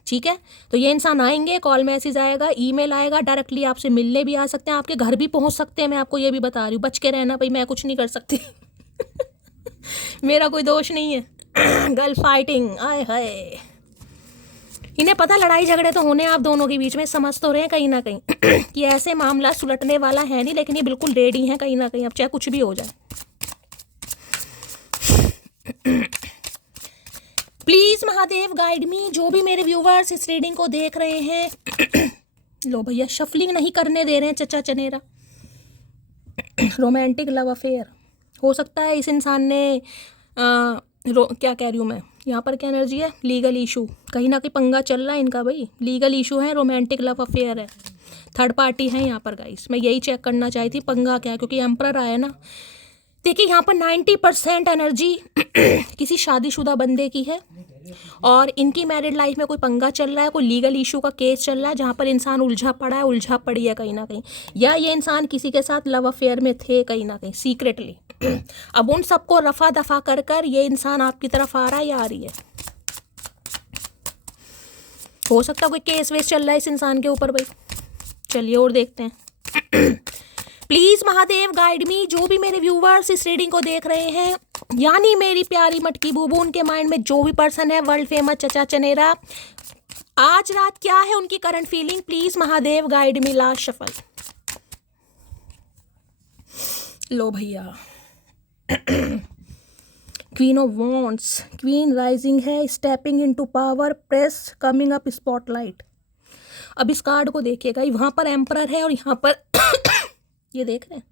ठीक है, तो ये इंसान आएंगे, कॉल मैसेज आएगा, ईमेल आएगा, डायरेक्टली आपसे मिलने भी आ सकते हैं, आपके घर भी पहुंच सकते हैं, मैं आपको ये भी बता रही हूँ, बच के रहना भाई, मैं कुछ नहीं कर सकती। मेरा कोई दोष नहीं है। गर्ल फाइटिंग, आए हाय, इन्हें पता लड़ाई झगड़े तो होने आप दोनों के बीच में, समझ तो रहे हैं कहीं ना कहीं कि ऐसे मामला सुलटने वाला है नहीं, लेकिन ये बिल्कुल रेडी हैं कहीं ना कहीं, अब चाहे कुछ भी हो जाए। प्लीज महादेव गाइड मी, जो भी मेरे व्यूवर्स इस रीडिंग को देख रहे हैं। लो भैया, शफलिंग नहीं करने दे रहे हैं चचा चनेरा। रोमांटिक लव अफेयर हो सकता है, इस इंसान ने क्या कह रही हूँ मैं, यहाँ पर क्या एनर्जी है, लीगल इशू, कहीं ना कहीं पंगा चल रहा है इनका भाई, लीगल इशू है, रोमांटिक लव अफेयर है, थर्ड पार्टी है यहाँ पर गाइस। मैं यही चेक करना चाही थी पंगा क्या है, क्योंकि एम्परर आया ना। देखिए यहाँ पर 90% एनर्जी किसी शादीशुदा बंदे की है, और इनकी मैरिड लाइफ में कोई पंगा चल रहा है, कोई लीगल इशू का केस चल रहा है, जहाँ पर इंसान उलझा पड़ा है, उलझा पड़ी है कहीं ना कहीं, या ये इंसान किसी के साथ लव अफेयर में थे कहीं ना कहीं सीक्रेटली। अब उन सबको रफा दफा कर कर ये इंसान आपकी तरफ आ रहा है या आ रही है। हो सकता है कोई केस वेस चल रहा है इस इंसान के ऊपर भाई। चलिए और देखते हैं। प्लीज महादेव गाइड मी, जो भी मेरे व्यूवर्स इस रीडिंग को देख रहे हैं, यानी मेरी प्यारी मटकी बूबू, उनके माइंड में जो भी पर्सन है, वर्ल्ड फेमस चचा चनेरा, आज रात क्या है उनकी current feeling, please Mahadev guide me. Last shuffle, लो भैया। Queen of wands, queen rising है, stepping into power, press, coming up, spotlight. अब इस कार्ड को देखिएगा, वहां पर एम्परर है और यहाँ पर ये देख रहे हैं,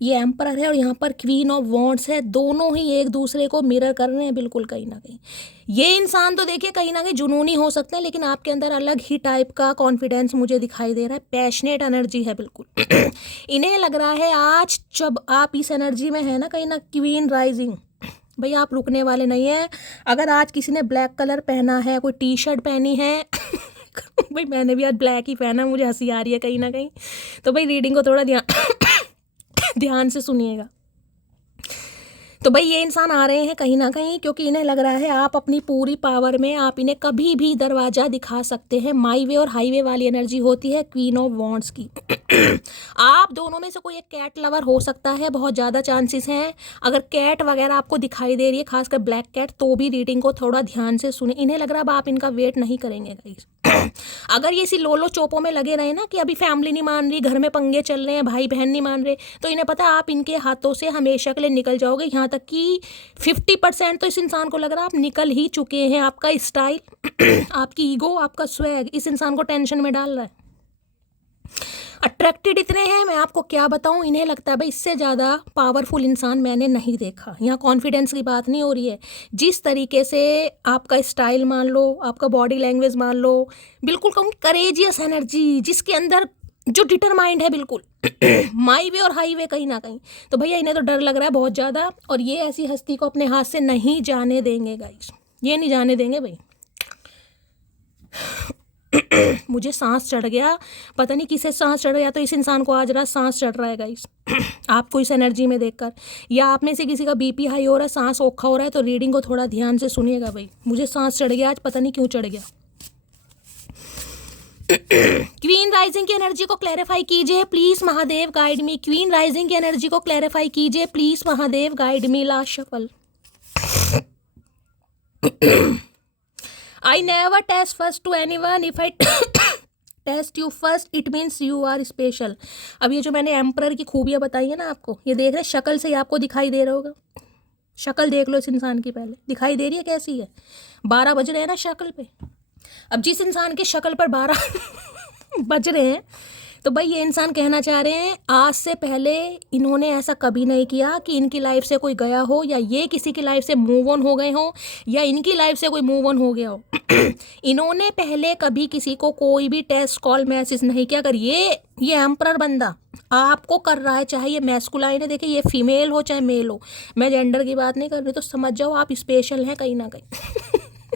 ये एम्परर है और यहाँ पर क्वीन ऑफ वॉन्ड्स है, दोनों ही एक दूसरे को मिरर कर रहे हैं बिल्कुल कहीं ना कहीं। ये इंसान तो देखिए कहीं ना कहीं जुनूनी हो सकते हैं, लेकिन आपके अंदर अलग ही टाइप का कॉन्फिडेंस मुझे दिखाई दे रहा है, पैशनेट एनर्जी है बिल्कुल। इन्हें लग रहा है आज जब आप इस एनर्जी में है ना कहीं ना, क्वीन राइजिंग, भाई आप रुकने वाले नहीं है। अगर आज किसी ने ब्लैक कलर पहना है, कोई टी शर्ट पहनी है, भाई मैंने भी आज ब्लैक ही पहना, मुझे हंसी आ रही है कहीं ना कहीं, तो भाई रीडिंग को थोड़ा ध्यान से सुनिएगा। तो भाई ये इंसान आ रहे हैं कहीं ना कहीं, क्योंकि इन्हें लग रहा है आप अपनी पूरी पावर में, आप इन्हें कभी भी दरवाजा दिखा सकते हैं। माई वे और हाईवे वाली एनर्जी होती है क्वीन ऑफ वॉन्ड्स की। आप दोनों में से कोई एक कैट लवर हो सकता है, बहुत ज़्यादा चांसेस हैं। अगर कैट वगैरह आपको दिखाई दे रही है, खासकर ब्लैक कैट, तो भी रीडिंग को थोड़ा ध्यान से सुने। इन्हें लग रहा है अब आप इनका वेट नहीं करेंगे गाइस। अगर ये इसी लोलो चोपों में लगे रहे ना कि अभी फैमिली नहीं मान रही, घर में पंगे चल रहे हैं, भाई बहन नहीं मान रहे, तो इन्हें पता है आप इनके हाथों से हमेशा के लिए निकल जाओगे। यहाँ तक कि 50% तो इस इंसान को लग रहा है आप निकल ही चुके हैं। आपका स्टाइल आपकी ईगो, आपका स्वैग इस इंसान को टेंशन में डाल रहा है। अट्रैक्टेड इतने हैं, मैं आपको क्या बताऊं, इन्हें लगता है भाई इससे ज़्यादा पावरफुल इंसान मैंने नहीं देखा। यहाँ कॉन्फिडेंस की बात नहीं हो रही है, जिस तरीके से आपका स्टाइल मान लो, आपका बॉडी लैंग्वेज मान लो, बिल्कुल कहूँ करेजियस एनर्जी जिसके अंदर जो डिटरमाइंड है बिल्कुल माई वे और हाई वे कहीं ना कहीं। तो भैया इन्हें तो डर लग रहा है बहुत ज़्यादा, और ये ऐसी हस्ती को अपने हाथ से नहीं जाने देंगे गाइस, ये नहीं जाने देंगे भाई। मुझे सांस चढ़ गया, पता नहीं किसे सांस चढ़ गया, तो इस इंसान को आज रात सांस चढ़ रहा है गाइस आपको इस एनर्जी में देखकर, या आप में से किसी का बीपी हाई हो रहा है, सांस औखा हो रहा है, तो रीडिंग को थोड़ा ध्यान से सुनिएगा भाई। मुझे सांस चढ़ गया आज, पता नहीं क्यों चढ़ गया। क्वीन राइजिंग की एनर्जी को क्लैरिफाई कीजिए please Mahadev, guide me. Queen rising की एनर्जी को क्लैरिफाई कीजिए please Mahadev, guide me. Last shuffle. I never test first to anyone. If I test you first, it means you are special. अब ये जो मैंने एम्परर की खूबियाँ बताई है ना आपको, ये देख रहे शक्ल से ही आपको दिखाई दे रहा होगा। शक्ल देख लो इस इंसान की, पहले दिखाई दे रही है कैसी है। 12 बज रहे हैं ना शक्ल पे। अब जिस इंसान की शक्ल पर 12 बज रहे हैं, तो भाई ये इंसान कहना चाह रहे हैं आज से पहले इन्होंने ऐसा कभी नहीं किया कि इनकी लाइफ से कोई गया हो, या ये किसी की लाइफ से मूव ऑन हो गए हो, या इनकी लाइफ से कोई मूव ऑन हो गया हो। इन्होंने पहले कभी किसी को कोई भी टेस्ट कॉल मैसेज नहीं किया। अगर ये एम्परर बंदा आपको कर रहा है, चाहे ये मैस्कुलाइन है, देखिए ये फीमेल हो चाहे मेल हो, मैं जेंडर की बात नहीं कर रही, तो समझ जाओ आप स्पेशल हैं कहीं ना कहीं।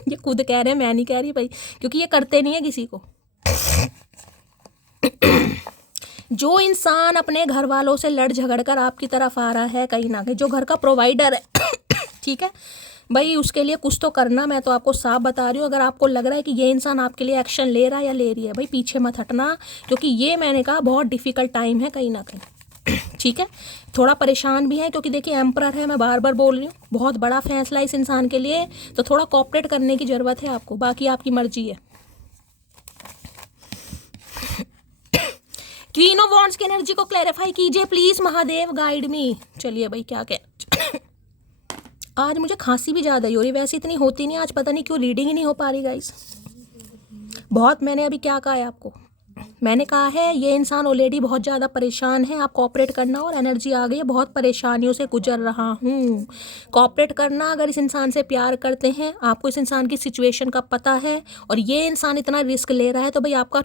ये खुद कह रहे हैं, मैं नहीं कह रही भाई, क्योंकि ये करते नहीं है किसी को। जो इंसान अपने घर वालों से लड़ झगड़ कर आपकी तरफ आ रहा है कहीं ना कहीं, जो घर का प्रोवाइडर है ठीक है भाई, उसके लिए कुछ तो करना। मैं तो आपको साफ बता रही हूँ, अगर आपको लग रहा है कि ये इंसान आपके लिए एक्शन ले रहा है या ले रही है, भाई पीछे मत हटना, क्योंकि ये मैंने कहा बहुत डिफ़िकल्ट टाइम है कहीं ना कहीं। ठीक है, थोड़ा परेशान भी है, क्योंकि देखिए एम्परर है, मैं बार बार बोल रही हूँ, बहुत बड़ा फैसला इस इंसान के लिए, तो थोड़ा कोऑपरेट करने की ज़रूरत है आपको, बाकी आपकी मर्जी है। क्वीन ऑफ वॉन्ड्स की एनर्जी को क्लैरिफाई कीजिए प्लीज महादेव, गाइड मी। चलिए भाई क्या कह आज मुझे खांसी भी ज़्यादा ही हो रही, वैसे इतनी होती नहीं, आज पता नहीं क्यों रीडिंग ही नहीं हो पा रही गाइस। बहुत मैंने अभी क्या कहा है आपको, मैंने कहा है ये इंसान ऑलरेडी बहुत ज़्यादा परेशान है, आप कोऑपरेट करना, और एनर्जी आ गई है, बहुत परेशानियों से गुजर रहा हूँ, कोऑपरेट करना। अगर इस इंसान से प्यार करते हैं, आपको इस इंसान की सिचुएशन का पता है, और ये इंसान इतना रिस्क ले रहा है, तो भाई आपका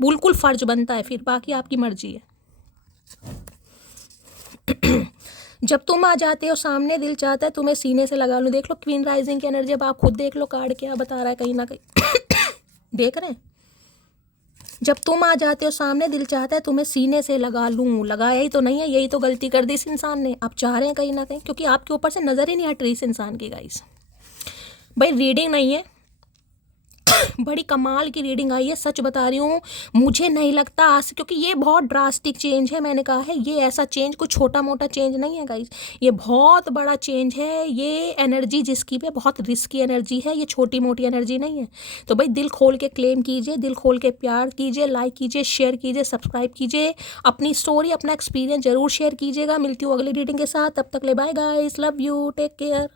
बिल्कुल फ़र्ज बनता है, फिर बाकी आपकी मर्जी है। जब तुम आ जाते हो सामने, दिल चाहता है तुम्हें सीने से लगा लूँ। देख लो क्वीन राइजिंग की एनर्जी, अब आप खुद देख लो कार्ड क्या बता रहा है कहीं ना कहीं। देख रहे हैं, जब तुम आ जाते हो सामने, दिल चाहता है तुम्हें सीने से लगा लूँ। लगाया ही तो नहीं है, यही तो गलती कर दी इस इंसान ने। आप चाह रहे हैं कहीं ना कहीं, क्योंकि आपके ऊपर से नज़र ही नहीं हट रही इस इंसान की गाइस। भाई रीडिंग नहीं है, बड़ी कमाल की रीडिंग आई है, सच बता रही हूँ। मुझे नहीं लगता आज, क्योंकि ये बहुत ड्रास्टिक चेंज है, मैंने कहा है ये ऐसा चेंज कुछ छोटा मोटा चेंज नहीं है गाइस, ये बहुत बड़ा चेंज है। ये एनर्जी जिसकी पे बहुत रिस्की एनर्जी है, ये छोटी मोटी एनर्जी नहीं है। तो भाई दिल खोल के क्लेम कीजिए, दिल खोल के प्यार कीजिए, लाइक कीजिए, शेयर कीजिए, सब्सक्राइब कीजिए, अपनी स्टोरी अपना एक्सपीरियंस जरूर शेयर कीजिएगा। मिलती हूँ अगली रीडिंग के साथ, तब तक ले bye guys, love you, take care.